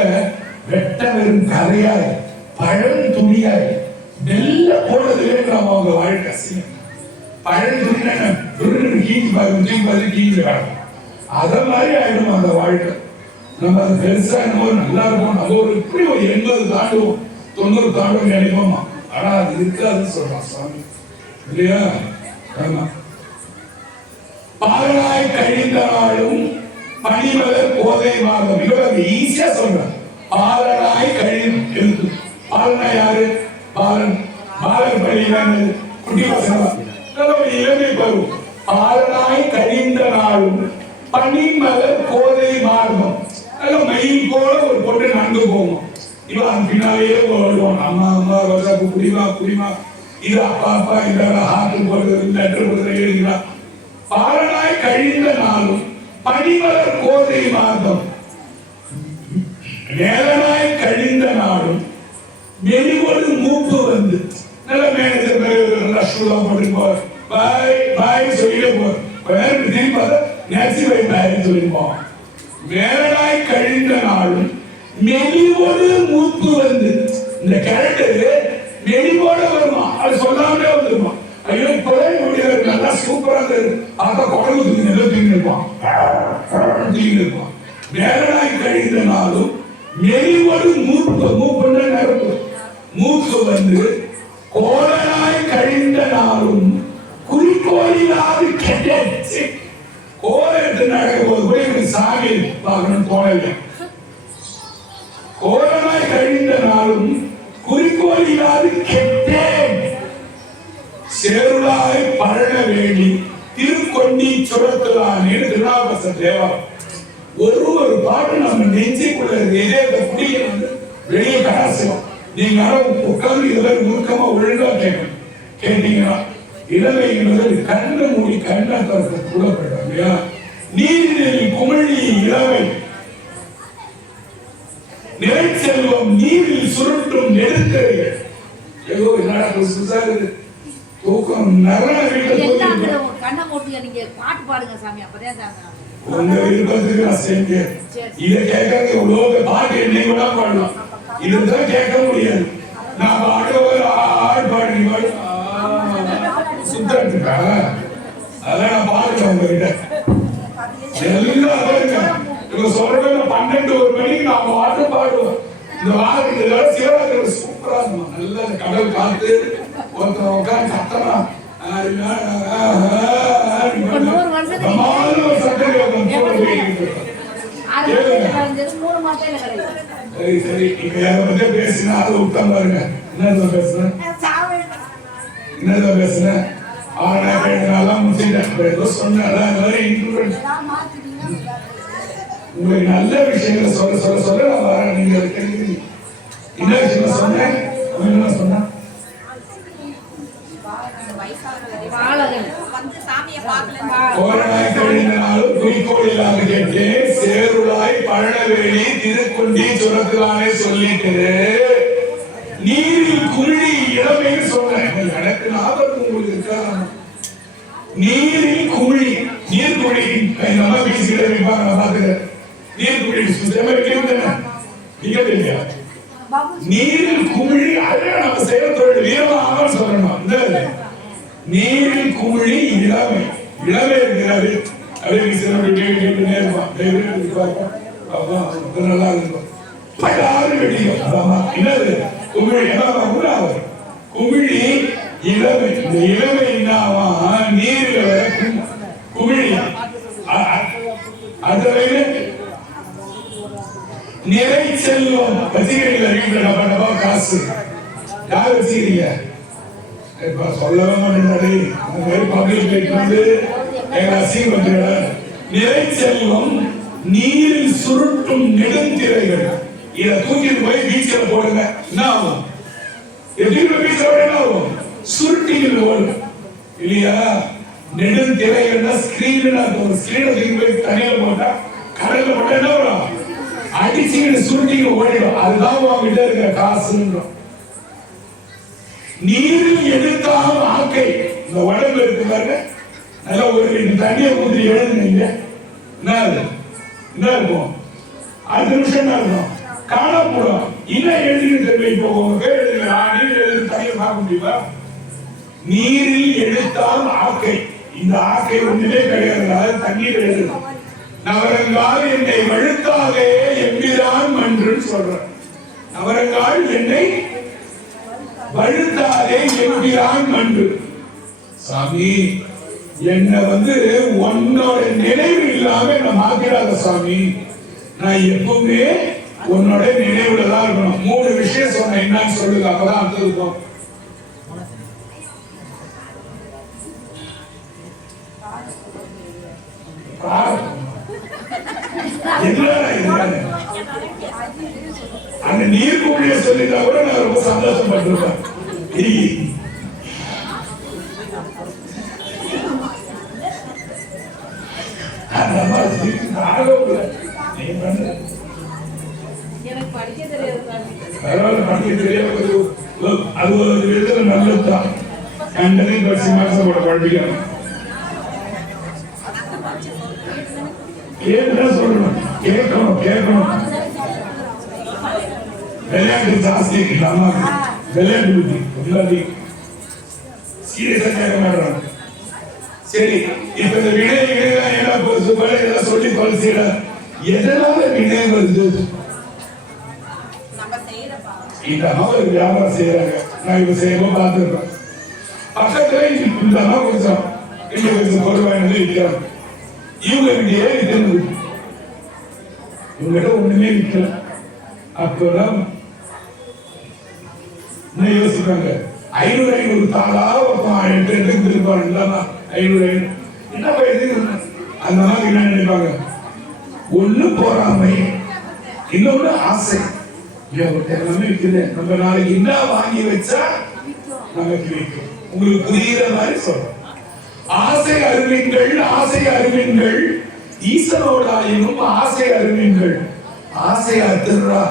வெட்ட வெறும் கரையாய் பழம் துணியாய் வெள்ள போடுறதுலே நம்ம அவங்க வாழ்க்கை செய்யும். பழம் துணி கீஞ்சி பார்த்து கீஞ்சி காணும். அத மாதிரி ஆயிடும் அந்த வாழ்க்கை. நம்ம அது பெருசா என்னமோ நல்லா இருக்கும். நம்ம ஒரு இப்படி ஒரு 80 தாண்டுவோம் 90 தாண்டுவோம் நினைப்போமா. ஆனா அது இருக்காதுன்னு சொல்றான் சுவாமி இல்லையா. ஆமா. பாலனாய் கழிந்தாலும் பனிமலர் கோதை மாதம் இவ்வளவு ஈஸியா சொல்றேன். பாலனாய் கழிந்து பாலனா யாரு? பாலன் பாலன் பள்ளிதான் குட்டி பசங்க இளமை பருவம். பாலனாய் கழிந்த நாளும் பனிமலர் கோதை மார்க்கம் மயில் போல ஒரு பொண்ணு நடந்து போகும். இவன் பின்னாலேயே ஓடுவான். அம்மா அம்மா ரோசாப்பு குடிமா இது அப்பா இந்த ஹாட்டு போடுறது லெட்டர் போடுறது எழுதுகிறான். பாலனாய் கழிந்த நாளும் பனிமலர் கோதை மாதம் நேரனாய் கழிந்த நாளும் மெலிவொரு மூப்பு வந்து நல்ல மேனேஜர் போட்டு பாய் சொல்லிட்டு போயிருப்போம். வேலனாய் கழிந்த நாளும் மெலிவொரு மூப்பு வந்து இந்த கேரக்டர் மெலிவோட வருமா அது சொல்லாமலே வந்துருமா. ஐயோ இப்பவே முடியாது நல்லா சூப்பரா இருக்கு. அதான் குழம்பு தூக்கி இருப்பான். வேலனாய் கழிந்த நாளும் மெலிவொரு மூப்புன்னா நெருப்பு மூப்பு வந்து கோலனாய் கழிந்த நாளும் குறிக்கோளிலாது கெட்டச்சு. கோலத்து நடக்க போது கூட எனக்கு சாமி பார்க்கணும் கோலையில. கோலனாய் கழிந்த நாளும் குறிக்கோளிலாது கெட்டேன் சேருளாய் பழன வேண்டி திருக்கொண்டி சுரத்துலானே திருநாபச தேவா. ஒரு பாட்டு நம்ம நெஞ்சுக்குள்ள இருக்கு. குடியை வந்து வெளியே கடாசியம். நீங்க உட்கார்ந்து இதெல்லாம் நுணுக்கமா ஒழுங்கா கேட்கணும். கேட்டீங்கன்னா இளமை என்பது கண்ணை மூடி கண்ணை திறக்க கூடப்படும் இல்லையா. நீரில் குமிழி இளமை நிறை செல்வம் நீரில் சுருட்டும் நெருக்கடிகள். ஏதோ என்னடா புதுசா இருக்கு. தூக்கம் நிறைய வீட்டுல கண்ணை மூட்டியா நீங்க பாட்டு பாடுங்க சாமி. அப்பதான் உங்க விருப்பத்துக்கு நான் செஞ்சேன். இதை கேட்கறது எவ்வளவு பாட்டு என்னை கூட பாடலாம். இதுதான் கேட்க முடியாது. நான் பாட்டு ஆள் பாடி பாடு சுத்தா அதான் நான் பாடுறேன் உங்ககிட்ட. எல்லாம் இவங்க சொல்றது 12 மணிக்கு நான் பாட்டு பாடுவேன். இந்த வாரத்துக்கு சிவராத்திரி சூப்பரா இருக்கும். நல்ல கடல் காத்து ஒருத்தர் உட்காந்து கத்தலாம். சரி சரி இப்ப யார பத்தி பேசினா அதை விட்டா பாருங்க. என்னதான் பேசுன ஆனா கேட்டனால முடிச்சுட்டேன். ஏதோ சொன்னேன் உங்களுக்கு நல்ல விஷயங்களை சொல்ல நான் வரேன். நீங்க என்ன விஷயம் சொன்னேன் என்ன சொன்ன கோரனாய் கழிந்த நாளும் குறிக்கோளிலாக கேட்டேன் சேருளாய் பழனவேலி திருக்கொண்டி சுரத்துலானே சொல்லிட்டு நீரில் குமிழி இளமைன்னு சொன்னேன். எனக்கு ஞாபகம் உங்களுக்கு இருக்கா? நீரில் குமிழி நீர்க்குழி நம்ம பேசிக்கிட்டே இருப்பாங்க. நான் பாத்துக்கிறேன். நீர்க்குழி நீங்க தெரியா நீரில் குமிழி அதே நம்ம செய்யற தொழில் வீரமாக சொல்லணும். நீரில் குமிழி இளமை இளமை இருக்கிறாரு. அப்படியே கேட்டுனே இருப்பான். நல்லா இருக்கும். படாறு வெடியும். என்னது குமிழி குமிழி இளமை. இந்த இளமை என்னவா நீர்ல குமிழி அதுல நிறை செல்வம் வச்சுக்கிறீங்களா? வீட்டுல காசு யார் வச்சுக்கிறீங்க? இப்ப சொல்லவே மாட்டேன் பப்ளிக் வந்து எங்க அசிங்கம் நிறை செல்வம் நீரில் சுருட்டும் நெடுந்திரைகள். இதை தூக்கிட்டு போய் பீச்சில் போடுங்க, என்ன ஆகும்? எப்படி பீச்சில் என்ன ஆகும்? சுருட்டிகள் ஓடும் இல்லையா? நெடுந்திரைகள்னா ஸ்கிரீன் ஒரு ஸ்கிரீனை தூக்கி போய் தனியில போட்டா கடல்ல போட்டா என்ன வரும்? அடிச்சுக்கிட்டு சுருட்டிங்க ஓடிடும். அதுதான் உங்ககிட்ட இருக்கிற காசுன்றோம். நீரில் எடுத்தாலும் ஆக்கை. இந்த உடம்பு இருக்கு பாருங்க, நல்லா ஒரு லிட்டர் தண்ணியை ஊற்றி எழுதுனீங்க, என்ன இருக்கும்? 5 நிமிஷம் என்ன இருக்கும்? காணப்படும். இன்னும் எழுதிட்டு இப்போ உங்க பேர் எழுதுங்க, நீர் எழுதி தண்ணியை பார்க்க முடியுமா? நீரில் எடுத்தால் ஆக்கை. இந்த ஆக்கை ஒண்ணுமே கிடையாது, அது தண்ணீர் எழுது. நவரங்கால் என்னை வழுத்தாதே எம்பிரான் மன்றுன்னு சொல்ற. நவரங்கால் என்னை வழுத்தாதே எம்பிரான் மன்று. சாமி என்ன உன்னோட நினைவு இல்லாம நான் ஆக்கிறாத சாமி. நான் எப்பவுமே உன்னோட நினைவுல தான் இருக்கணும். 3 விஷயம் சொன்ன, என்னன்னு சொல்லுங்க, அப்பதான் அர்த்தம் இருக்கும். அந்த நீர் கூடிய சொல்லிட்டா கூட நான் ரொம்ப சந்தோஷப்பட்டிருப்பேன். அது ஒரு விதத்துல நல்லதுதான். கண்டனே பரிசு மாசம் படிக்கணும். சொல்லணும், கேட்கணும். விளையாட்டு ஜாஸ்தி இல்லாம விளையாட்டு புத்தி எல்லாத்தி சீரியஸா கேட்க மாட்டாங்க. சரி, இப்ப இந்த வினைகள் சொல்லி பரிசீல எதனால வினை வருது? இந்த மாதிரி வியாபாரம் செய்யறாங்க. நான் இப்ப செய்யவும் பார்த்துருக்கேன். பக்கத்துல இந்த கொஞ்சம் பொருள் வாங்கி விற்கிறாங்க. இவங்க விற்கிறது, இவங்கிட்ட ஒண்ணுமே விற்கல. அப்பதான் யோசிப்பாங்க, 500 தாளா 8 திருப்பாங்க. 500 என்ன பயிர் அந்த மாதிரி என்ன நினைப்பாங்க? ஒண்ணு போறாமை, இன்னொன்னு ஆசை. எல்லாமே விற்குது. நம்ம நாளைக்கு என்ன வாங்கி வச்சா நமக்கு விற்கும். உங்களுக்கு புரியுற மாதிரி சொல்றோம். ஆசை அருவீன்கள், ஆசை அருவீன்கள் ஈசனோடாயினும் ஆசை அருவீன்கள். ஆசை அத்துறா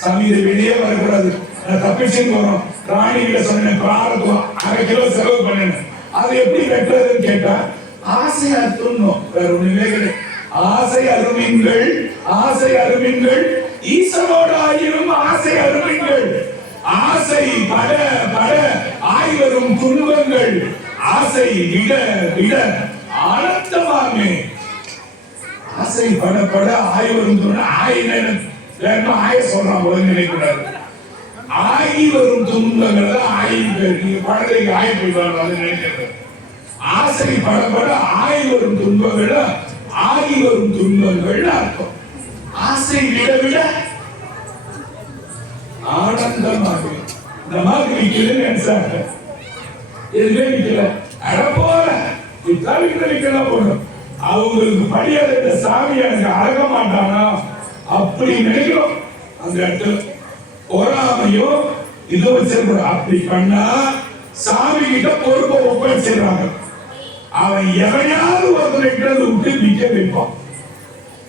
சாமி, இதை வெளியே வரக்கூடாது. நான் தப்பிச்சுன்னு போறோம். ராணிகிட்ட சொன்னேன், காரத்துவம் 1/2 கிலோ செலவு பண்ணேன். அதை எப்படி வெட்டுறதுன்னு கேட்டா, ஆசை அத்துணும், வேற ஒண்ணுமே கிடையாது. ஆசை அருவீன்கள், ஆசை அருவீன்கள் ஈசனோடாயினும் ஆசை அருவீன்கள். ஆசை பட பட ஆய்வரும் துன்பங்கள். ஆசை விட விட ஆனந்தமாமே. ஆசை பட பட ஆய்வரும் ஆய சொல்றான் போது நினைக்கூடாது. ஆகி வரும் துன்பங்கள் தான் ஆய்வு. நீங்க படத்துக்கு ஆய் போயிட்டு நினைக்கிறது. ஆசை பட பட ஆய் வரும் துன்பங்கள், ஆகி வரும் துன்பங்கள் அர்த்தம். ஆசை விட விட ஆனந்தமாக. இந்த மாதிரி விற்கிறது நினைச்சாங்க, எதுவுமே விற்கல. அடப்போல விற்கலாம் போகணும். அவங்களுக்கு படியாத சாமி எனக்கு அழக மாட்டானா அப்படி நினைக்கிறோம். அந்த இடத்துல பொறாமையும் இது வச்சிருக்கிறோம். அப்படி பண்ணா சாமி கிட்ட பொறுப்பை ஒப்படைச்சிடுறாங்க. அவன் எவனையாவது ஒருத்தரை விட்டு விற்க வைப்பான்.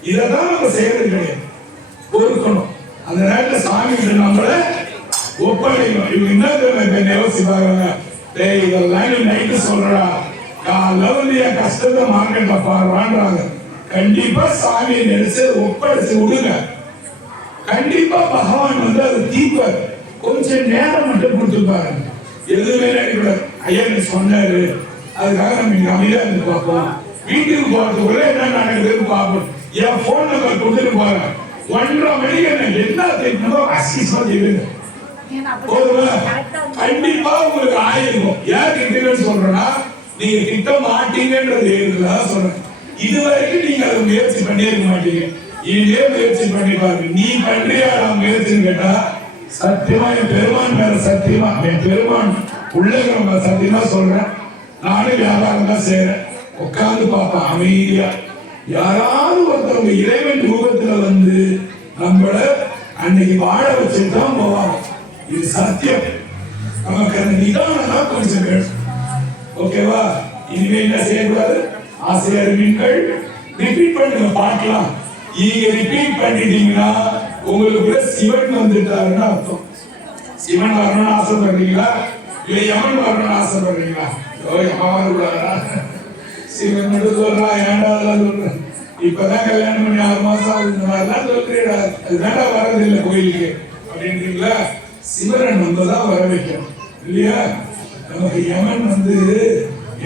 இதான் நம்ம செய்யறது கிடையாது. பொறுக்கணும். அந்த நேரத்தில் சாமி கிட்ட நம்மள ஒப்படைக்கணும். இவங்க என்ன யோசிப்பாங்க, இதெல்லாம் நைட்டு சொல்றா, காலையில கஷ்டத்தை மார்க்கெட்ல பாடுறான்றாங்க. கண்டிப்பா சாமியை நினைச்சு ஒப்படைச்சு விடுங்க. கண்டிப்பா பகவான் அது தீர்ப்பார். கொஞ்சம் நேரம் மட்டும் கொடுத்துருப்பாரு. எதுவுமே நினைக்கூடாது. ஐயா நீ சொன்னாரு, அதுக்காக நம்ம இங்க அமைதியா இருந்து பார்ப்போம். வீட்டுக்கு போறதுக்குள்ள என்ன நடக்குதுன்னு பார்ப்போம். என் போன் நம்பர் கொடுத்துட்டு போறேன். 1:30 மணிக்கு என்ன தெரியுமோ அசிசமா தெரியுங்க. கண்டிப்பா உங்களுக்கு ஆயிருக்கும். ஏன் திட்டம்னு சொல்றேன்னா, நீங்க திட்ட மாட்டீங்கன்றது இருக்குதான் சொல்றேன். இதுவரைக்கும் நீங்க அதை முயற்சி பண்ணியே இருக்க மாட்டீங்க. இதே முயற்சி பண்ணி பாருங்க. நீ பண்றியா முயற்சின்னு கேட்டா, சத்தியமா என் பெருமான் மேல சத்தியமா, என் பெருமான் உள்ளவங்க சத்தியமா சொல்றேன், நானும் வியாபாரம் தான் செய்யறேன். உட்கார்ந்து பார்ப்பேன் அமைதியா. யாராவது ஒருத்தவங்க இறைவன் ரூபத்துல வந்து நம்மள அன்னைக்கு வாழ வச்சுட்டு தான் போவாங்க. இது சத்தியம். நமக்கு அந்த நிதானம் தான் கொஞ்சம் வேணும். ஓகேவா? இனிமே என்ன செய்யக்கூடாது? ஆசிரியர் மீன்கள் ரிப்பீட் பண்ணுங்க, பார்க்கலாம். நீங்க ரிப்பீட் பண்ணிட்டீங்கன்னா உங்களுக்கு சிவன் வந்துட்டாருன்னு அர்த்தம். சிவன் வரணும்னு ஆசைப்படுறீங்களா? இல்ல யமன் வரணும்னு ஆசைப்படுறீங்களா? சிவன் மட்டும் சொல்றா, ஏன்டா அதெல்லாம் சொல்றேன்? இப்பதான் கல்யாணம் பண்ணி 6 மாசம் ஆகுது, இந்த மாதிரிலாம் சொல்றீடா, அதுதான்டா வரது இல்லை கோயிலுக்கு அப்படின்றீங்களா? சிவன் வந்ததான் வர வைக்கணும் இல்லையா? நமக்கு யமன் வந்து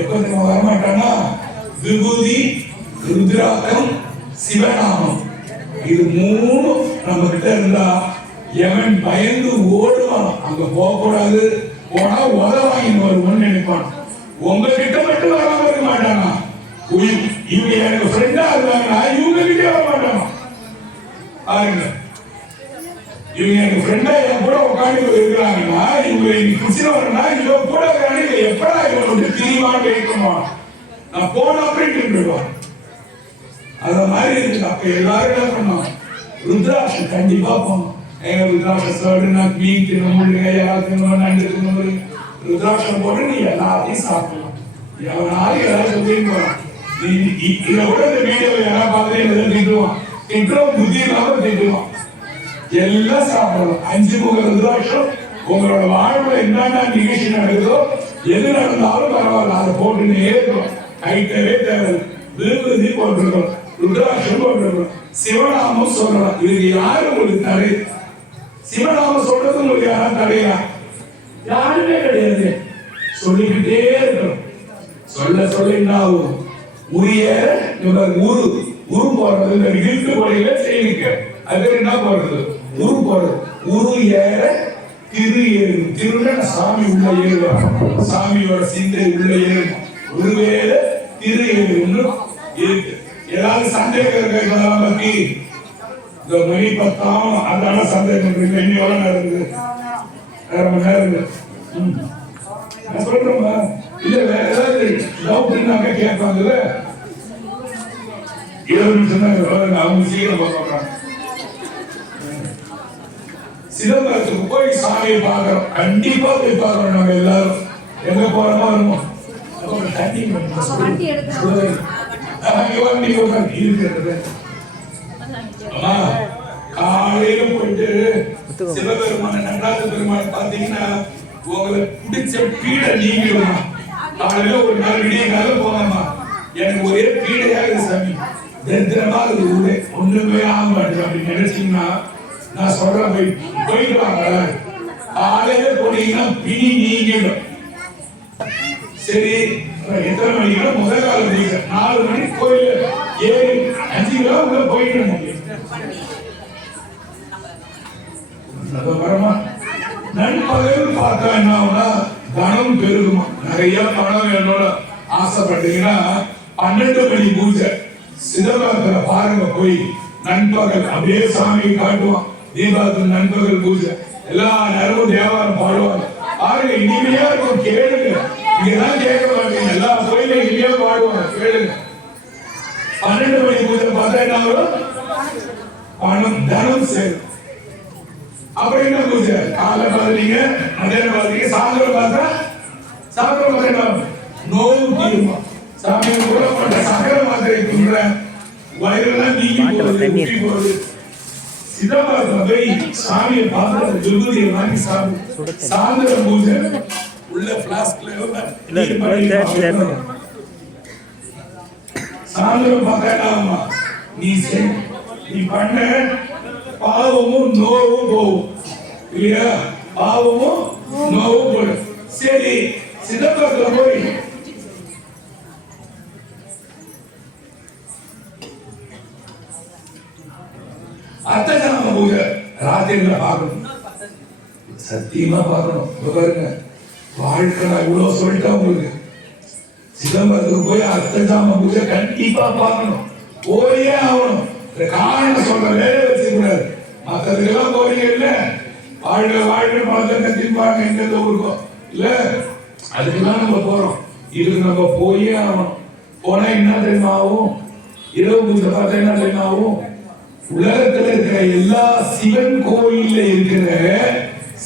எப்ப நம்ம வரமாட்டானா, விபூதி, ருத்ராக்கம், சிவநாமம், இது 3 நம்ம கிட்ட இருந்தா யமன் பயந்து ஓடுவான். அங்க போக கூடாது, போனா உத வாங்கின்னு வருவோம்னு நினைப்பான். உங்ககிட்ட மட்டும் வராம இருக்க மாட்டானா? இவங்க எனக்கு ஃப்ரெண்டா இருந்தாங்கன்னா இவங்க கிட்டே வர மாட்டானா? பாருங்க, இவங்க எனக்கு ஃப்ரெண்டா என் கூட உட்காந்து இருக்கிறாங்கன்னா, இவங்க இன்னைக்கு குச்சில வரனா இவங்க கூட இருக்காங்க, எப்படா இவங்க திரிவான்னு வைக்கணும். நான் போன அப்படின்னு விடுவான். அத மாதிரி இருக்கு. அப்ப எல்லாரும் என்ன பண்ணோம்? ருத்ராட்சம் கண்டிப்பா போகணும். ருத்ராட்சம் மீன் தின்னு, யாராவது தின்னு, நண்டு தின்னு, ருத்ராட்சம் போட்டு நீ எல்லாத்தையும் சாப்பிடலாம். எவனாலும் ஏதாவது சொல்லிட்டு போறான். இதை விட இந்த வீடியோவை யாராவது பார்த்துட்டு திட்டுவான். திட்டுறோம், புத்தி இல்லாம திட்டுவான். எல்லாம் சாப்பிடலாம். 5 முக ருத்ராட்சம் உங்களோட வாழ்வுல என்னென்ன நிகழ்ச்சி நடக்குதோ எது நடந்தாலும் பரவாயில்ல, அதை போட்டுன்னே இருக்கும். கைட்டவே தேவை. விபூதி போட்டிருக்கோம், ருத்ராட்சம் போட்டிருக்கோம், சிவநாமம் சொல்லலாம். இதுக்கு யாரு உங்களுக்கு தடை? சிவநாமம் சொல்றது உங்களுக்கு யாரும் தடையா? யாருமே கிடையாது. சொல்லிக்கிட்டே இருக்கணும். சொல்ல சொல்ல என்ன ஆகும்? உரிய உரு போறது இழுத்து கொடையில செய்யுங்க. அது என்ன போறது? உரு போறது. உரு ஏற திரு ஏறும். திருட சாமி உள்ள ஏறுவாங்க. சாமியோட சிந்தை உள்ள ஏறும். உருவேற திரு ஏறும்னு இருக்கு. ஏதாவது சந்தேகம் கேட்கலாம் பத்தி இந்த மணி 10 அதான சந்தேகம் இருக்கு. எவ்வளவு நேரம் இருக்கு? 1/2 மணி நேரம் இருக்கு. நான் சொல்றேன், இல்ல வேற ஏதாவது டவுட்னாக்க கேட்பாங்கல்ல. 20 நிமிஷம் அவங்க சீக்கிரம் பார்க்கறாங்க. சிதம்பரத்துக்கு போய் சாமியை பார்க்கிறோம். கண்டிப்பா போய் பார்க்கிறோம். நம்ம எல்லாரும் எங்க போறோமோ வருவோம். தண்ணி இருக்கிறது. காலையில போயிட்டு சிவபெருமான நடராஜ பெருமாள் பாத்தீங்கன்னா உங்களை பிடிச்ச பீடை நீங்கிடுமா. காலையில ஒரு நாள் விடிய காலம் போகாமா, எனக்கு ஒரே பீடையா இருக்கு சாமி, தரித்திரமா இருக்குது, ஒண்ணுமே ஆக மாட்டேன் அப்படின்னு நினைச்சீங்கன்னா நான் சொல்றேன், போயிட்டு வாங்க. காலையில போனீங்கன்னா பிடி நீங்கிடும். சரி, எத்தனை மணிக்கு? முதல் கால 4 மணிக்கு கோயில் ஏறி 5 கிலோ உள்ள போயிட்டு நண்பகல் பார்த்தா என்ன ஆகும்னா கணம் பெருகுமா. நிறைய பணம் வேணும்னு ஆசைப்பட்டீங்கன்னா 12 மணி பூஜை சிதம்பரத்துல பாருங்க. போய் நண்பகல் அப்படியே சாமி காட்டுவான். தீபாவளி நண்பகல் பூஜை எல்லா நேரமும் தேவாரம் பாடுவாங்க. பாருங்க, இனிமையா இருக்கும், கேளுங்க. இங்கதான் கேட்க மாட்டீங்க, எல்லா கோயிலும் இனிமையா பாடுவாங்க, கேளுங்க. 12 மணி பூஜை பார்த்தா என்ன ஆகும்? பணம் தனம் சேரும். அப்புறம் என்ன பூஜை? காலை பாத்தீங்க, மதியானம் பாத்தீங்க, சாயந்தரம் பார்த்தா சாப்பிட மாட்டேன், நோவு தீருமா. சாமி கூட பண்ற சக்கர மாத்திரை துன்ற வயிறெல்லாம் நீங்கி போகுது. சிதம்பரத்துல போய் சாமியை பார்த்து விபூதியை வாங்கி சாப்பிடு. சாயந்தரம் பூஜை உள்ள பிளாஸ்க்ல சாயந்தரம் பார்த்தா நீ பண்ண பாவமும் நோவும் போகும் இல்லையா? பாவமும் நோவும் போடும். சரி, சிதம்பரத்துல போய் அர்த்தஜாம பூஜை ராத்திரில பார்க்கணும், சத்தியமா பார்க்கணும். பாருங்க, வாழ்க்கை இவ்வளவு சொல்லிட்டா உங்களுக்கு. சிதம்பரத்துக்கு போய் அர்த்தஜாம பூஜை கண்டிப்பா பார்க்கணும், போயே ஆகணும். காரணம் சொல்ற வேலை வச்சுக்கூடாது. மற்றதுக்கெல்லாம் போறீங்க இல்ல, வாழ்க்கை பழத்தை தின்பாங்க எங்க ஊருக்கும் இல்ல, அதுக்குதான் நம்ம போறோம். இதுக்கு நம்ம போயே ஆகணும். போனா என்ன தெரியுமா ஆகும்? இரவு பூஜை பார்த்தா என்ன தெரியுமா ஆகும்? உலகத்துல இருக்கிற எல்லா சிவன் கோயில்ல இருக்கிற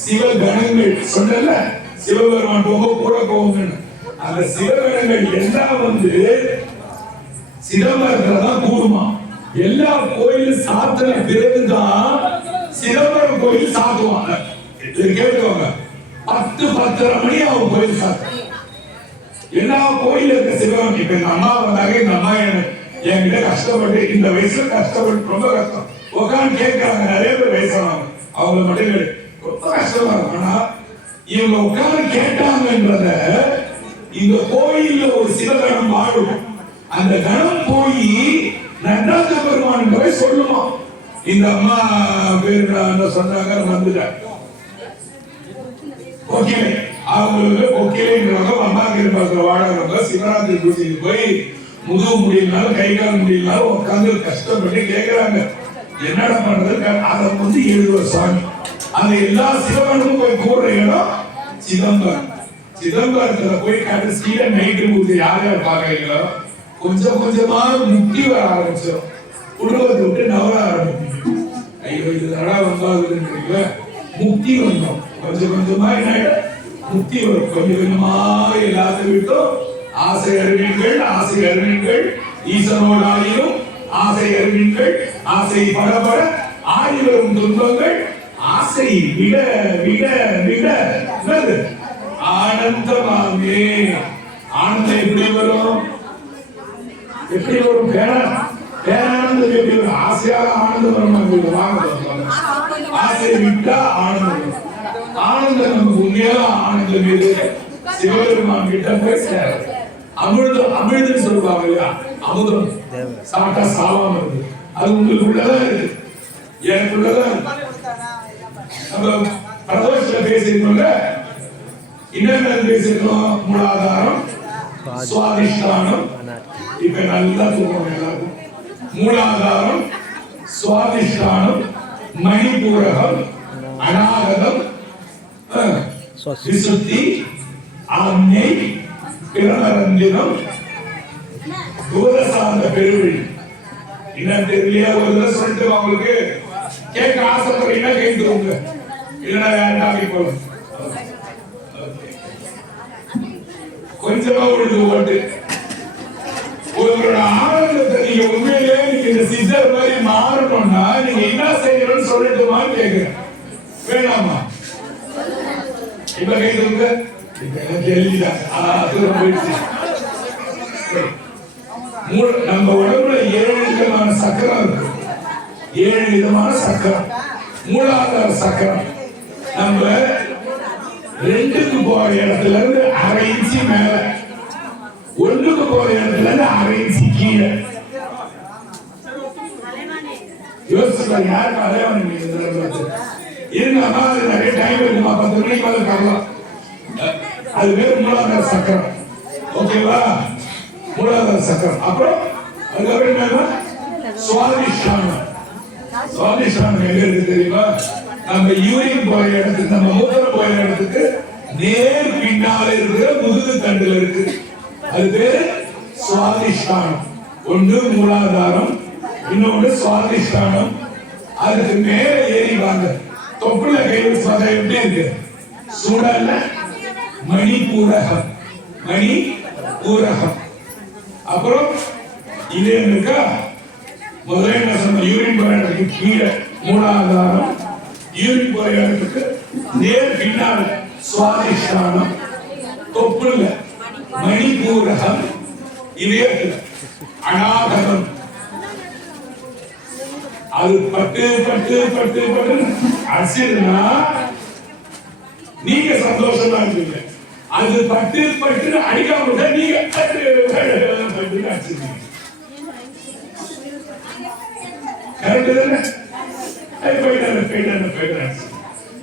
சிவகணங்கள் சொன்னல, சிவபெருமான் போக கூட போங்க, அந்த சிவகணங்கள் எல்லாம் வந்து சிதம்பரத்துல தான் கூடுமா. எல்லா கோயிலும் சாத்தின பிறகுதான் சிதம்பரம் கோயில் சாத்துவாங்க. கேட்டுக்கோங்க, 10-10:30 மணி அவங்க கோயில் சாத்து. எல்லா கோயில இருக்க சிவகம். இப்ப இந்த அம்மா வந்தாங்க, இந்த அம்மா என்கிட்ட கஷ்டப்பட்டு, இந்த வயசுல கஷ்டப்பட்டு ரொம்ப கஷ்டம் உட்காந்து கேட்கறாங்க. நிறைய பேர் வயசானவங்க, அவங்கள மட்டும் ரொம்ப கஷ்டமா இருக்கும். ஆனா இவங்க உட்காந்து கேட்டாங்கன்றத இந்த கோயில்ல ஒரு சிவகணம் வாழும். அந்த கணம் போய் நடராஜ பெருமான் போய் சொல்லுமா. இந்த அம்மா பேரு சொன்னாங்க, வந்துட்டாங்க. ஓகே, அவங்களுக்கு ஓகேங்கிறவங்க அம்மா கிருப்பாக்க வாழறவங்க சிவராத்திரி பூஜைக்கு போய் முதுகு முடியலனாலும் கை கால் முடியலனாலும் உட்காந்து கஷ்டப்பட்டு கேட்கிறாங்க, என்னடா பண்றது? அதை வந்து 7 சாமி. அந்த எல்லா சிவகணமும் போய் கூடுற இடம் சிதம்பரம். சிதம்பரத்துல போய் கடைசியில நைட்டு பூஜை யார் யார் பாக்குறீங்களோ கொஞ்சம் கொஞ்சமா முக்தி வர ஆரம்பிச்சிடும். குடும்பத்தை விட்டு நவர ஆரம்பிக்கும். ஐயோ இது நடா வந்தாதுன்றீங்களா, முக்தி வந்தோம். கொஞ்சம் கொஞ்சமா என்ன முக்தி வரும். கொஞ்சம் கொஞ்சமா எல்லாத்தையும் விட்டும் ஆசை அறிவீர்கள், ஆசை அறிவீர்கள், ஈசனோடு ஆகியும் ஆசை அறிவீர்கள், ஆசை படபட ஆடி வரும் துன்பங்கள் ஆசை விட விட விட ஆனந்தமாமே. ஆனந்தம் எப்படி வரும்? எப்படி வரும்? பேரானந்தம் எப்படி வரும்? ஆசையாக ஆனந்தம் வரும். ஆசை விட்டா ஆனந்தம். ஆனந்தம் நமக்கு உண்மையாக ஆனந்தம் இது சிவபெருமான் கிட்ட போய் சேரும். அமிர்தம், அமிர்தம் சொல்லுவாங்க இல்லையா, அமுதம் சாப்பிட்டா சாவாம இருக்கு. அது உங்களுக்குள்ளதான் இருக்கு, எனக்குள்ளதான் இருக்கு. நம்ம பிரதோஷத்துல பேசியிருக்கோங்க, என்னென்ன பேசியிருக்கோம்? மூலாதாரம், சுவாதிஷ்டானம். இப்ப நல்லா சொல்லுவாங்க எல்லாருக்கும். மூலாதாரம், சுவாதிஷ்டானம், மணிபூரகம், அநாகதம், விசுத்தி, ஆஞ்ஞை, பிரமரந்திரம், பூதசாந்த பெருவழி. என்ன தெரியலையா? ஒரு தடவை சொல்லிட்டு அவங்களுக்கு கேட்க ஆசைப்படுறீங்கன்னா கேட்குறவங்க, இல்லைன்னா வேண்டாம் போகும். கொஞ்சமா உங்களுக்கு ஓட்டு. உங்களோட ஆனந்தத்தை நீங்க உண்மையிலே நீங்க இந்த சித்தர் மாதிரி மாறணும்னா நீங்க என்ன செய்யணும்னு சொல்லட்டுமான்னு கேட்கிறேன். வேணாமா? இப்ப கேட்குங்க. நம்ம உடம்புல 7 விதமான சக்கரம் இருக்கு. 7 விதமான சக்கரம். மூலாதார சக்கரம் நம்ம 2க்கு போற இடத்துல இருந்து 1/2 இன்ச்சு மேல, 1க்கு போற இடத்துல இருந்து 1/2 இன்ச்சு கீழே. யோசிச்சு யாருக்கு அலைவன் இருந்தா நிறைய டைம் இருக்குமா? 10 மணிக்கு மேல தரலாம். அது பேர் மூலாதார சக்கரம். ஓகேவா? மூலாதார சக்கரம். அப்புறம் அதுக்கப்புறம் என்னன்னா சுவாதிஷ்டானம். சுவாதிஷ்டானம் எங்க இருக்கு தெரியுமா? நம்ம யூரின் போற இடத்துக்கு, நம்ம மூத்திரம் போற இடத்துக்கு நேர் பின்னால இருக்கிற முதுகு தண்டுல இருக்கு. அது பேரு சுவாதிஷ்டானம். ஒன்று மூலாதாரம், இன்னொன்று சுவாதிஷ்டானம். அதுக்கு மேல ஏறி வாங்க, தொப்புல கை வச்சு பார்த்தா எப்படி இருக்கு? சுடல மணிபூரகம், மணிபூரகம். அப்புறம் இது இருக்கா? முதல்ல என்ன சொன்ன? யூரின் போற இடத்துக்கு கீழே மூலாதாரம், யூரின் போற இடத்துக்கு நேர் பின்னால் சுவாதிஷ்டானம், தொப்புல மணிபூரகம். இதே அநாகதம். அது பட்டு பட்டு பட்டு பட்டு அடிச்சதுன்னா நீங்க சந்தோஷமா இருப்பீங்க. அது பட்டு பட்டு அடிக்காம நீங்க பட்டு பட்டு அடிச்சிருக்கீங்க. கரெக்ட் தானே?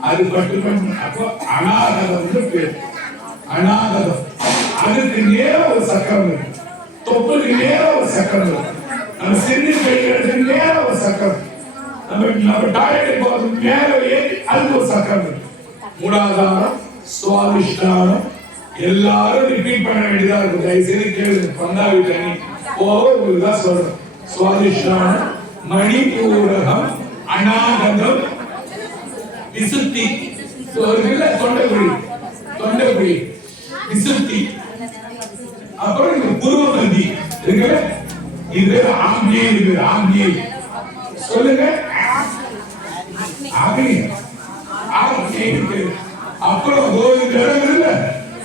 அது பட்டு பட்டு. அப்போ அநாகதம் பேர். அநாகதம். அதுக்கு நேர ஒரு சக்கரம் இருக்கு, தொப்புக்கு நேர ஒரு சக்கரம் இருக்கு, நம்ம சிறுநீர் கழிக்கிறதுக்கு நேர ஒரு சக்கரம், நம்ம டாய்லெட் போறதுக்கு நேர ஏறி அதுக்கு ஒரு சக்கரம் இருக்கு. மூலாதாரம், சுவாதிஷ்டானம், எல்லாரும் ரிப்பீட் பண்ண வேண்டியதா இருக்கு. தயவுசெய்து கேளுங்க. பந்தாவி தண்ணி உங்களுக்கு தான் சொல்றேன். சுவாதிஷ்டானம், மணிபூரகம், அநாகதம், விசுத்தி, தொண்டைக்குழி, விசுத்தி, அப்புறம் இந்த புருவமத்தி இருக்குல்ல, இது ஆங்கியே இருக்கு. ஆங்கியே சொல்லுங்க. ஆங்கியே இருக்கு. அப்புறம் கோவிந்த இல்ல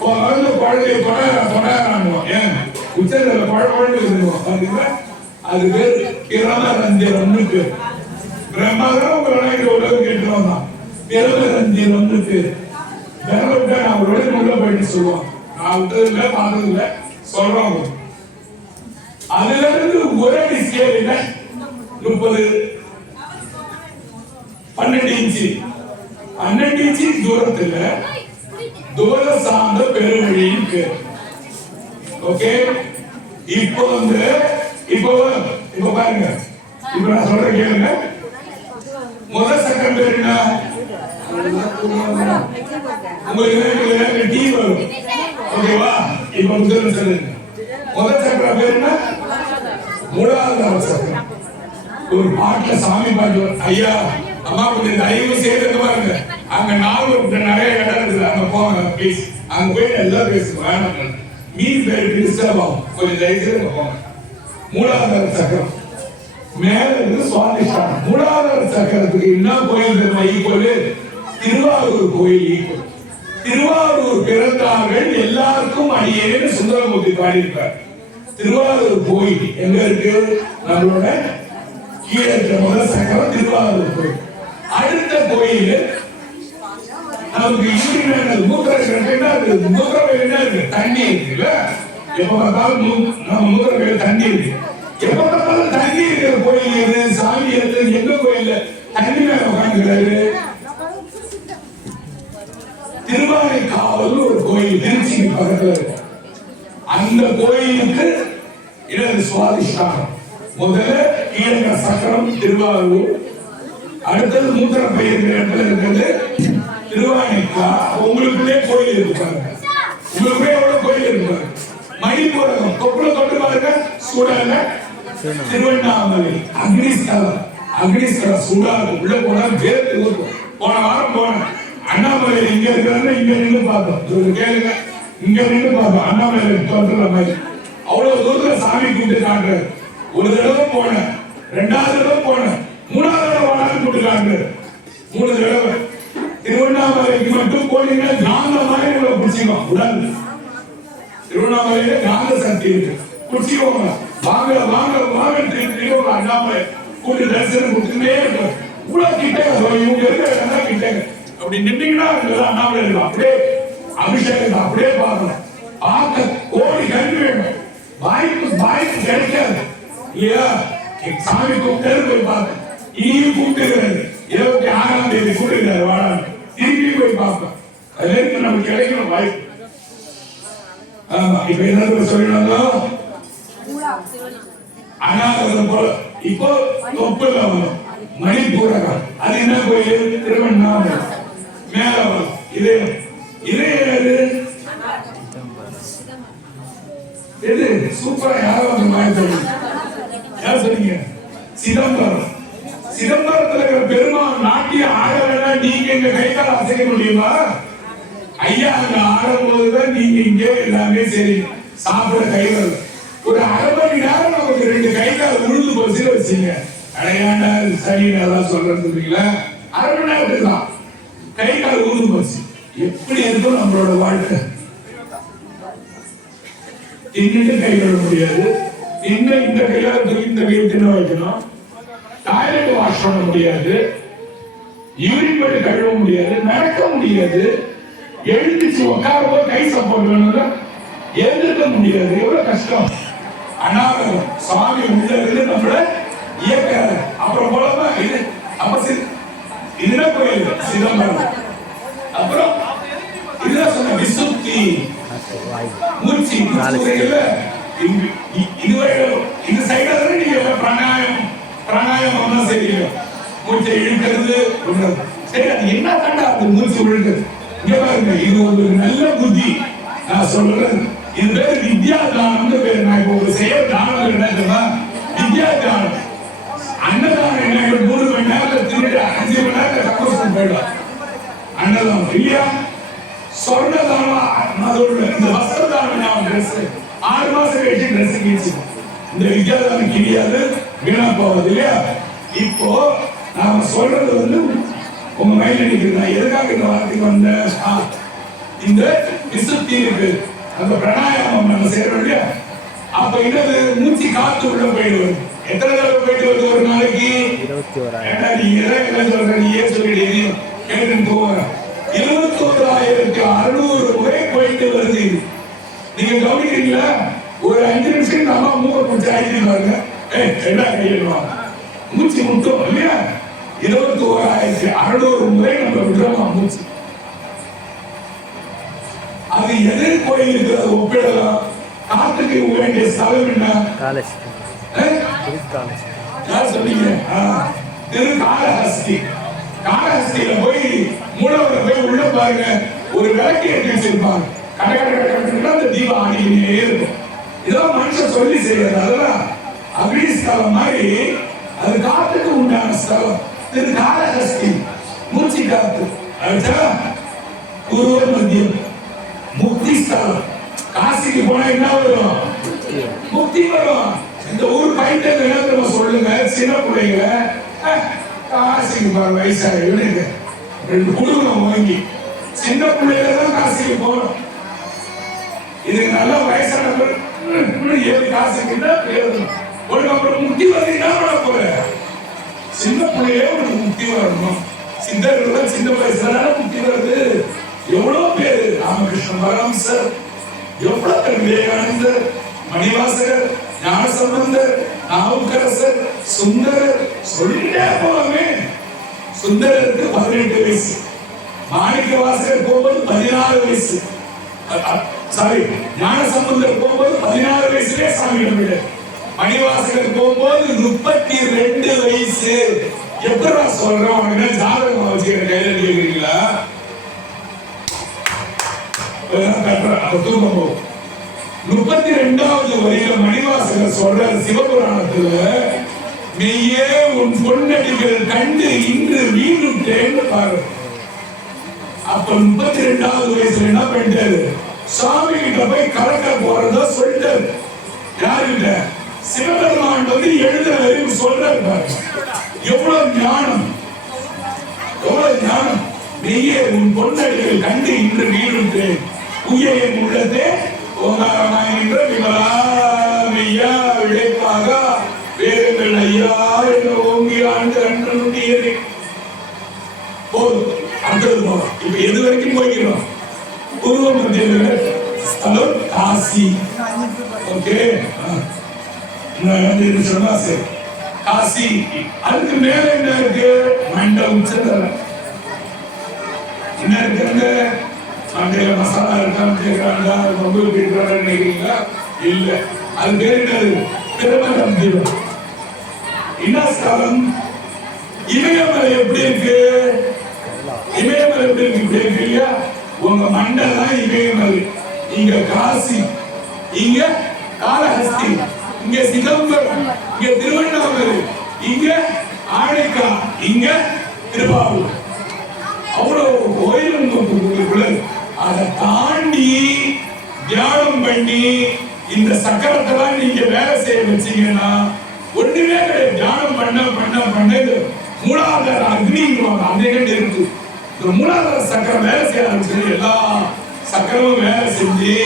குழந்தைய கொண்டாடுறாங்க. ஏன் உச்சத்துல குழந்தை இருக்கும். அது பேர் பிரமரந்திரம்னு பேர். பிரம்மதான் உங்க உலகம் கேட்டுருவாங்க. பிரமரந்திரம்னு பேர். நான் அவரோட உள்ள போயிட்டு சொல்லுவான். நான் விட்டதில்லை, பார்த்ததில்லை, சொல்றோம். அதுல இருந்து ஒரே ஸ்கேல் 30 12 இன்ச்சு தூரத்துல தூர சார்ந்த பெருவழியின் பேர். ஓகே, இப்போ பாருங்க. இப்ப நான் சொல்ற கேளுங்க. முதல் சக்கரம் பேர் என்ன? உங்களுக்கு டீ வரும். ஓகேவா? இப்ப முதல் சொல்லுங்க. முதல் சக்கரம் பேர் என்ன? மூலாதார சக்கரம். ஒரு பாட்டுல சாமி பாட்டு, ஐயா அம்மா கொஞ்சம் தயவு செய்து பாருங்க. அங்க நிறைய இடம் இருக்குது. அங்க போங்க ப்ளீஸ். அங்க போய் எல்லாம் பேசுவாங்க. மீன் பேர் டிஸ்டர்ப் ஆகும். கொஞ்சம் தயவு செய்து போங்க. மூலாதார சக்கரம் மேல இருந்து சுவாதிஷ்டானம். மூலாதார சக்கரத்துக்கு என்ன கோயில் தெரியுமா? ஈக்குவல் திருவாரூர் கோயில் ஈக்குவல். திருவாரூர் பிறந்தார்கள் எல்லாருக்கும் அடியேன்னு சுந்தரமூர்த்தி பாடியிருப்பார். திருவாரூர் கோயில் எங்க இருக்கு? நம்மளோட கீழே இருக்கிற முதல் சக்கரம் திருவாரூர் கோயில். அடுத்த கோயில் நமக்கு மூத்திரம் என்ன இருக்கு? தண்ணி இருக்குல்ல. எப்ப பார்த்தாலும் நம்ம மூத்திரம் தண்ணி இருக்கு. எப்ப பார்த்தாலும் தண்ணி இருக்கிற கோயில் எது? சாமி எது? எங்க கோயில் தண்ணி மேல உட்காந்துக்கிறாரு? திருவானைக்காவல் ஒரு கோயில் திருச்சி பக்கத்துல இருக்கு. அந்த கோயிலுக்கு இடது சுவாதிஷ்டானம். முதல்ல கீழே சக்கரம் திருவாரூர். அடுத்தது மூத்திர பயிர் இடத்துல இருக்கிறது திருவானைக்கா. உங்களுக்குள்ளே கோயில் இருப்பாங்க. உங்களுக்குள்ளே எவ்வளவு கோயில் இருப்பாங்க. மணிபூரகம் தொப்புல தொட்டு பாருங்க. சூடால திருவண்ணாமலை அக்னிஸ்தலம் சூடாக உள்ள போனா வேர்த்து ஊற்றும். போன வாரம் போனேன். அண்ணாமலை இங்க இருக்கிறாங்க. இங்க நின்று பார்த்தோம். கேளுங்க. இங்க நின்று பார்த்தோம். அண்ணாமலை தோன்ற மாதிரி அவ்வளவு தூரத்துல சாமி கூப்பிட்டு காட்டுறாரு. ஒரு தடவை போனேன், 2வது தடவை போனேன், 3வது தடவை வாழான்னு கூப்பிட்டு காட்டுறாரு. 3 தடவை. திருவண்ணாமலைக்கு மட்டும் போனீங்கன்னா காந்த மாதிரி உங்களை பிடிச்சிக்கும். உடல் திருவண்ணாமலையில காந்த சக்தி இருக்கு. பிடிச்சிக்கோங்க. வாங்க வாங்க வாங்க. அண்ணாமலை கூட்டு தரிசனம் கொடுத்துட்டே இருக்கும். இவ்வளவு கிட்டே இவங்க இருக்கிற கிட்டே அப்படி நின்றீங்கன்னா அண்ணாமலை இருக்கும். அப்படியே அபிஷேகத்தை அப்படியே பார்க்கணும். பார்க்க கோடி கல்வி வேணும். வாய்ப்பு கிடைக்காது இல்லையா? சாமி கூப்பிட்டாரு போய் பார்க்க. இனியும் கூப்பிட்டுருக்காரு. 26ஆம் தேதி கூப்பிட்டுருக்காரு வாழான்னு. திருப்பி போய் பார்ப்போம். அதுல நமக்கு கிடைக்கணும் வாய்ப்பு. ஆமா, இப்ப என்ன சொல்லணும்? அநாகதம் போல இப்போ தொப்புல வரும். மணிபூரகம் அது என்ன கோயில்? திருவண்ணாமலை மேல வரும். இது இது சூப்பரா யாரும் யார் சொன்னீங்க? சிதம்பரம். சிதம்பரத்துல இருக்கிற பெருமாள் நாட்டிய ஆடலைன்னா நீங்க எங்க கைகால அசைக்க முடியுமா? ஐயா அங்க ஆடும் போதுதான் நீங்க இங்கே எல்லாமே சரி சாப்பிட கைகள். ஒரு 1/2 மணி நேரம் நமக்கு 2 கைகால் உழுது போச்சு வச்சுங்க. அடையாண்டா சரி நல்லா சொல்றீங்களா? 1/2 மணி நேரத்துக்கு தான் கை கால் உழுது போச்சு. எப்படி இருக்கும் நம்மளோட வாழ்க்கை? தின்னுட்டு கை கழுவ முடியாது. இந்த கையில இந்த கையில் தின்ன வைக்கணும். டாய்லெட் வாஷ் பண்ண முடியாது. யூரின் போய் கழுவ முடியாது. நடக்க முடியாது. எழுந்துச்சு உட்கார கை சப்போர்ட் வேணும். எழுந்திருக்க முடியாது. எவ்வளவு கஷ்டம். அநாகதம் சுவாமி உள்ள இருந்து நம்மள இயக்கிறாரு. அப்புறம் போலமா இது அப்ப இதுதான் கோயில் சிதம்பரம். அப்புறம் இதுதான் சொன்ன விசுத்தி மூச்சு. இது சைடுல நீங்க பிராணாயாமம் செய்வீங்க. மூச்சை இழுக்கிறது சரி. அது என்ன கண்டா அது மூச்சு இழுக்கிறது. இங்க பாருங்க, இது ஒரு நல்ல புத்தி. நான் சொல்றேன் இது பேர் வித்யா தானம்னு பேர். நான் இப்போ ஒரு செயல் தானம் என்ன தெரியுமா? வித்யா தானம். அன்னதானம் என்ன? 3 மணி நேரத்துல திருட்டு 5 மணி நேரத்துல கக்கோசம் போயிடும். அன்னதானம் இல்லையா? சொர்ணதானம் அதோட இந்த வஸ்திரதானம் நான் ட்ரெஸ் 6 மாசம் கழிச்சு ட்ரெஸ் கிழிச்சு இந்த வித்யாதானம் கிழியாது வீணா போவது இல்லையா? இப்போ நாம சொல்றது வந்து உங்க மைண்ட் அடிக்கிறது. நான் எதுக்காக இந்த வார்த்தைக்கு வந்தேன்? இந்த விசுத்தி இருக்கு, அந்த பிராணாயாமம் நம்ம செய்யறோம் இல்லையா? அப்ப என்னது? மூச்சு காத்து உள்ள போயிடுவது. எத்தனை தடவை போயிட்டு வருது ஒரு நாளைக்கு? 21,000. நீங்க என்ன சொல்ற? நீ ஏன் சொல்லிட்டு கேட்டு போற? 21,600 முறை போயிட்டு வருது. நீங்க கவனிக்கிறீங்களா? ஒரு 5 நிமிஷம் நம்ம மூக்க பிடிச்சி ஆகிட்டு பாருங்க. என்ன கையிடுவாங்க மூச்சு முட்டும் இல்லையா? 21,600 முறை நம்ம விடுறோமா மூச்சு? அது எது கோயில் இருக்கிறது ஒப்பிடலாம்? காத்துக்கு வேண்டிய ஸ்தலம் என்ன? யார் சொன்னீங்க? திருக்காளஹஸ்தி. காளஹஸ்தியில போய் மூலவரை போய் உள்ள பாருங்க, ஒரு விளக்கு ஏற்றி வச்சிருப்பாங்க. கடற்கரை அந்த தீபம் ஆடிக்கிட்டே இருக்கும். ஏதோ மனுஷன் சொல்லி செய்யறது. அதெல்லாம் அக்னி ஸ்தலம் மாதிரி. அது காத்துக்கு உண்டான ஸ்தலம் திருக்காளஹஸ்தி. மூச்சு காத்து பூர்வ மத்தியம் முக்தி ஸ்தலம். காசிக்கு போனா என்ன வரும்? முக்தி வரும். இந்த ஊர் பையன் என்ன சொல்லுங்க, சின்ன பிள்ளைங்க காசிக்கு போற வயசாக 2 குடும்பம் வாங்கி சின்ன பிள்ளைங்க தான் காசிக்கு போறோம். இது நல்ல வயசான 7 காசுக்குன்னா ஒரு அப்புறம் முக்தி வந்து என்ன பண்ண போற? சின்ன பிள்ளையே ஒரு முக்தி வரணும். சித்தர்கள் சின்ன வயசுல முக்தி வருது. எவ்வளவு பேரு ராமகிருஷ்ண பரமஹம்சர், எவ்வளவு பேர் விவேகானந்தர், மணிவாசகர், ஞானசம்பந்தர், நாவுக்கரசர், சுந்தரர், சொல்லிட்டே போகவே. சுந்தரருக்கு 18 வயசு, மாணிக்க வாசகர் போகும்போது 16 வயசு, சாரி ஞானசம்பந்தர் போகும்போது 16 வயசுலயே சாமி நம்பிட்டார். மணிவாசகர் போகும்போது 32 வயசு. எப்படா சொல்றோம்? ஜாதகம் வச்சுக்கிற கையில கேட்கிறீங்களா? தூக்கம் போகும். 32வது வரியில மணிவாசகர் சொல்ற சிவபுராணத்துல, மெய்யே உன் பொன்னடிகள் கண்டு இன்று வீணுட்டேன்னு பாரு. அப்ப 32வது வயசுல என்ன பண்ணிட்டாரு? சாமி கிட்ட போய் கலக்க போறதா சொல்லிட்டாரு. யாருகிட்ட? சிவபெருமான் வந்து எழுதுறவரையும் சொல்றாரு பாரு. எவ்வளவு ஞானம், எவ்வளவு ஞானம். மெய்யே உன் பொன்னடிகள் கண்டு இன்று வீணுட்டேன், உயரின் உள்ளதே ஓங்காரமாயின்ற விமலா மெய்யா விளைப்பாக வேறுங்கள் ஐயா என்ற ஓங்கி ஆண்டு அன்று நுண்ணியது போதும். அடுத்தது போதும். இப்ப எது வரைக்கும் போய்கிறோம்? பூர்வ மத்திய ஸ்தலம் காசி. ஓகே, சொன்னா சரி. காசி. அதுக்கு மேல என்ன இருக்கு? மண்டல உச்சந்தலம். என்ன இருக்கு? மண்டையில மசாலா இருக்கான்னு கேட்கிறாங்க. உங்களுக்கு இருக்கிறான்னு நினைக்கிறீங்களா? இல்ல. அது பேர் என்னது? பிரபலம் தீபம். என்ன ஸ்தலம்? இமயமலை எப்படி இருக்கு? இமயமலை எப்படி இருக்கு? இப்படி இருக்கு இல்லையா? உங்க மண்டை தான் இமயமலை. இங்க காசி, இங்க காளஹஸ்தி, இங்க சிதம்பரம், இங்க திருவண்ணாமலை, இங்க ஆனைக்கா, இங்க திருவாரூர். அவ்வளவு கோயில். அதை தாண்டி தியானம் பண்ணி இந்த சக்கரத்தெல்லாம் நீங்க வேலை செய்ய வச்சீங்கன்னா ஒண்ணுமே கிடையாது. தியானம் பண்ண பண்ண பண்ண மூலாதார அக்னிங்குவாங்க. அந்த இருக்கு. இந்த மூலாதார சக்கரம் வேலை செய்ய ஆரம்பிச்சது. எல்லா சக்கரமும் வேலை செஞ்சு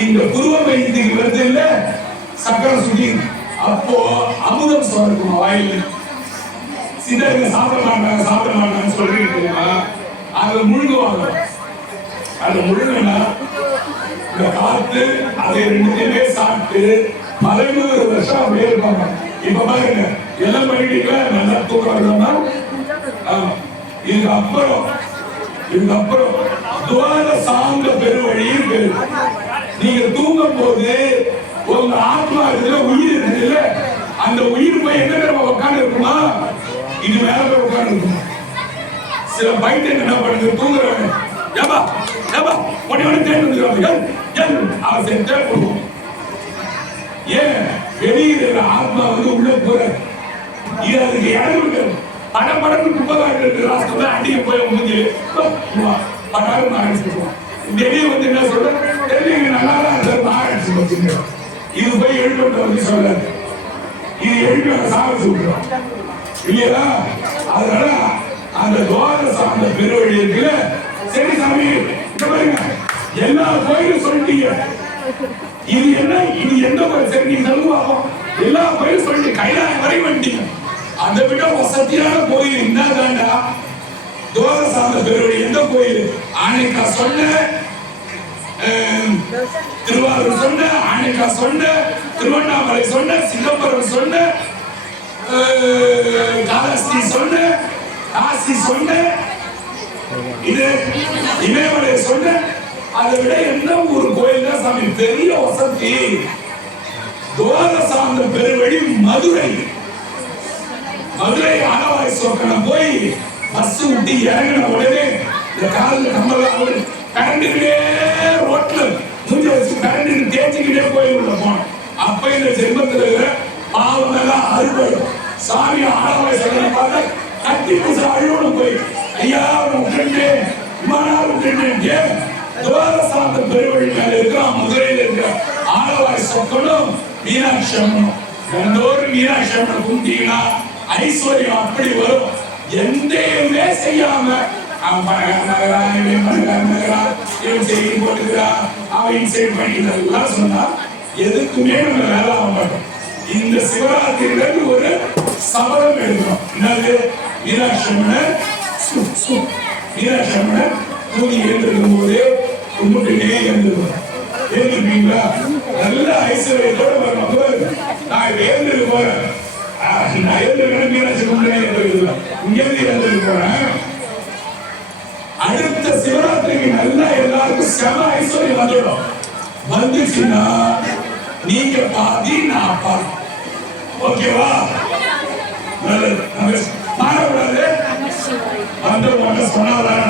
இந்த புருவ மையத்துக்கு வருது இல்ல, சக்கரம் சுத்தி. அப்போ அமுதம் சுரக்கும் வாயில். சிதறங்க சாப்பிட மாட்டாங்கன்னு சொல்றீங்க. அதை முழுங்குவாங்க. அதை முழுங்கினா இந்த காத்து அதை 2 சாப்பிட்டு 11 வருஷம் அப்படியே இருப்பாங்க. இப்ப பாருங்க, எல்லாம் பண்ணிட்டீங்களா? நல்லா தூக்கம் வருமா? இதுக்கப்புறம் துவார சாந்த பெருவழியும் பேரு. நீங்க தூங்கும் போது உங்க ஆத்மா இருக்குல்ல, உயிர் இருக்குல்ல, அந்த உயிர் போய் எங்க நம்ம உட்காந்து இருக்குமா? இது மேல போய் உட்காந்து இருக்குமா? சில பைத்தியம் என்ன பண்ணுங்க, தூங்குறவங்க ஏப்பா ஏப்பா உடனே தேடி வந்துருவாங்க அவன் செஞ்சா கொடுக்கும் ஏன் வெளியில ஆத்மா வந்து உள்ள போற இது அதுக்கு இடம் கொடுக்காது படம் படம் குப்பகாட்டு ராஷ்டிரம் அடிக்க போய் முடிஞ்சு படாரும் ஆரம்பிச்சிருக்கோம் வெளியே வந்து என்ன சொல்ற தெரியுங்க நல்லா தான் ஆரம்பிச்சு வச்சுங்க இது போய் எழுப்ப வந்து சொல்லாது இது எழுப்பி சாப்பிட்டு விட்டுரும் இல்லையா அதனால அந்த துவாரச அந்த பெருவழி இருக்குல்ல சரி சாமி இந்த பாருங்க எல்லா கோயிலும் சொல்லிட்டீங்க இது என்ன இது எந்த கோயில் சரி நீங்க சொல்லுவாங்க எல்லா கோயிலும் சொல்லிட்டு கைலாயம் வரை வந்துட்டீங்க அதை விட வசதியான கோயில் என்னதாண்டா துவாரச அந்த பெருவழி எந்த கோயில் ஆனைக்கா சொன்ன திருவாரூர் சொன்ன ஆனைக்கா சொன்ன திருவண்ணாமலை சொன்ன சிதம்பரம் சொன்ன காலஸ்ரீ சொன்ன காசி சொன்ன இது இமயமலை சொன்ன அதை விட என்ன ஒரு கோயில் தான் சாமி பெரிய வசதி துவாரசாந்த பெருவழி மதுரை மதுரை ஆலவாய் சோக்கனம் போய் பஸ் விட்டு இறங்கின உடனே இந்த காலில் கம்பல கரண்டிக்கிட்டே ரோட்ல மூஞ்ச வச்சு கரண்டி தேய்ச்சிக்கிட்டே போய் உள்ள போனோம் அப்ப இந்த ஜென்மத்துல பாவம் எல்லாம் அறுபடும் சாமி ஆலவாய் சோக்கனம் பார்த்து கட்டி புதுசு அழுவனு போய் ஐயா விட்டுட்டேன் இம்மானார் விட்டுட்டேன் துவாரசாந்த பெருவழி மேல இருக்கிற மதுரையில இருக்கிற ஆலவாய் சொக்கணும் மீனாட்சி அம்மனும் எந்தோறும் மீனாட்சி அம்மனை கும்பிட்டீங்கன்னா ஐஸ்வர்யம் அப்படி வரும் எந்தையுமே செய்யாம அவன் பணக்காரன் இவன் பணக்காரன் இவன் செய்தி போட்டுக்கிறான் அவன் இன்சைட் பண்ணிக்கிறதெல்லாம் சொன்னா எதுக்குமே நம்ம வேலை ஆக மாட்டோம் இந்த சிவராத்திரியில ஒரு சபதம் எடுக்கணும் என்னது மீனாட்சி அம்மனை மீனாட்சி அம்மனை தூங்கி எழுந்திருக்கும் போது கும்பிட்டுனே எழுந்திருக்கணும் எழுந்திருப்பீங்களா நல்ல ஐஸ்வர்யத்தோட வரணும் நான் எழுந்திருக்கு போறேன் நான் எழுந்திருக்கேன் மீனாட்சி கும்பிட்டுனே எழுந்திருக்கிறேன் இங்கிருந்து எழுந்திருக்கு போறேன் அடுத்த சிவராத்திரிக்கு நல்லா எல்லாருக்கும் செம ஐஸ்வர்யம் வந்துடும் வந்துச்சுன்னா நீங்க பாதி நான் பாதி ஓகேவா நல்லது மாறக்கூடாது வந்து சொன்னாதான்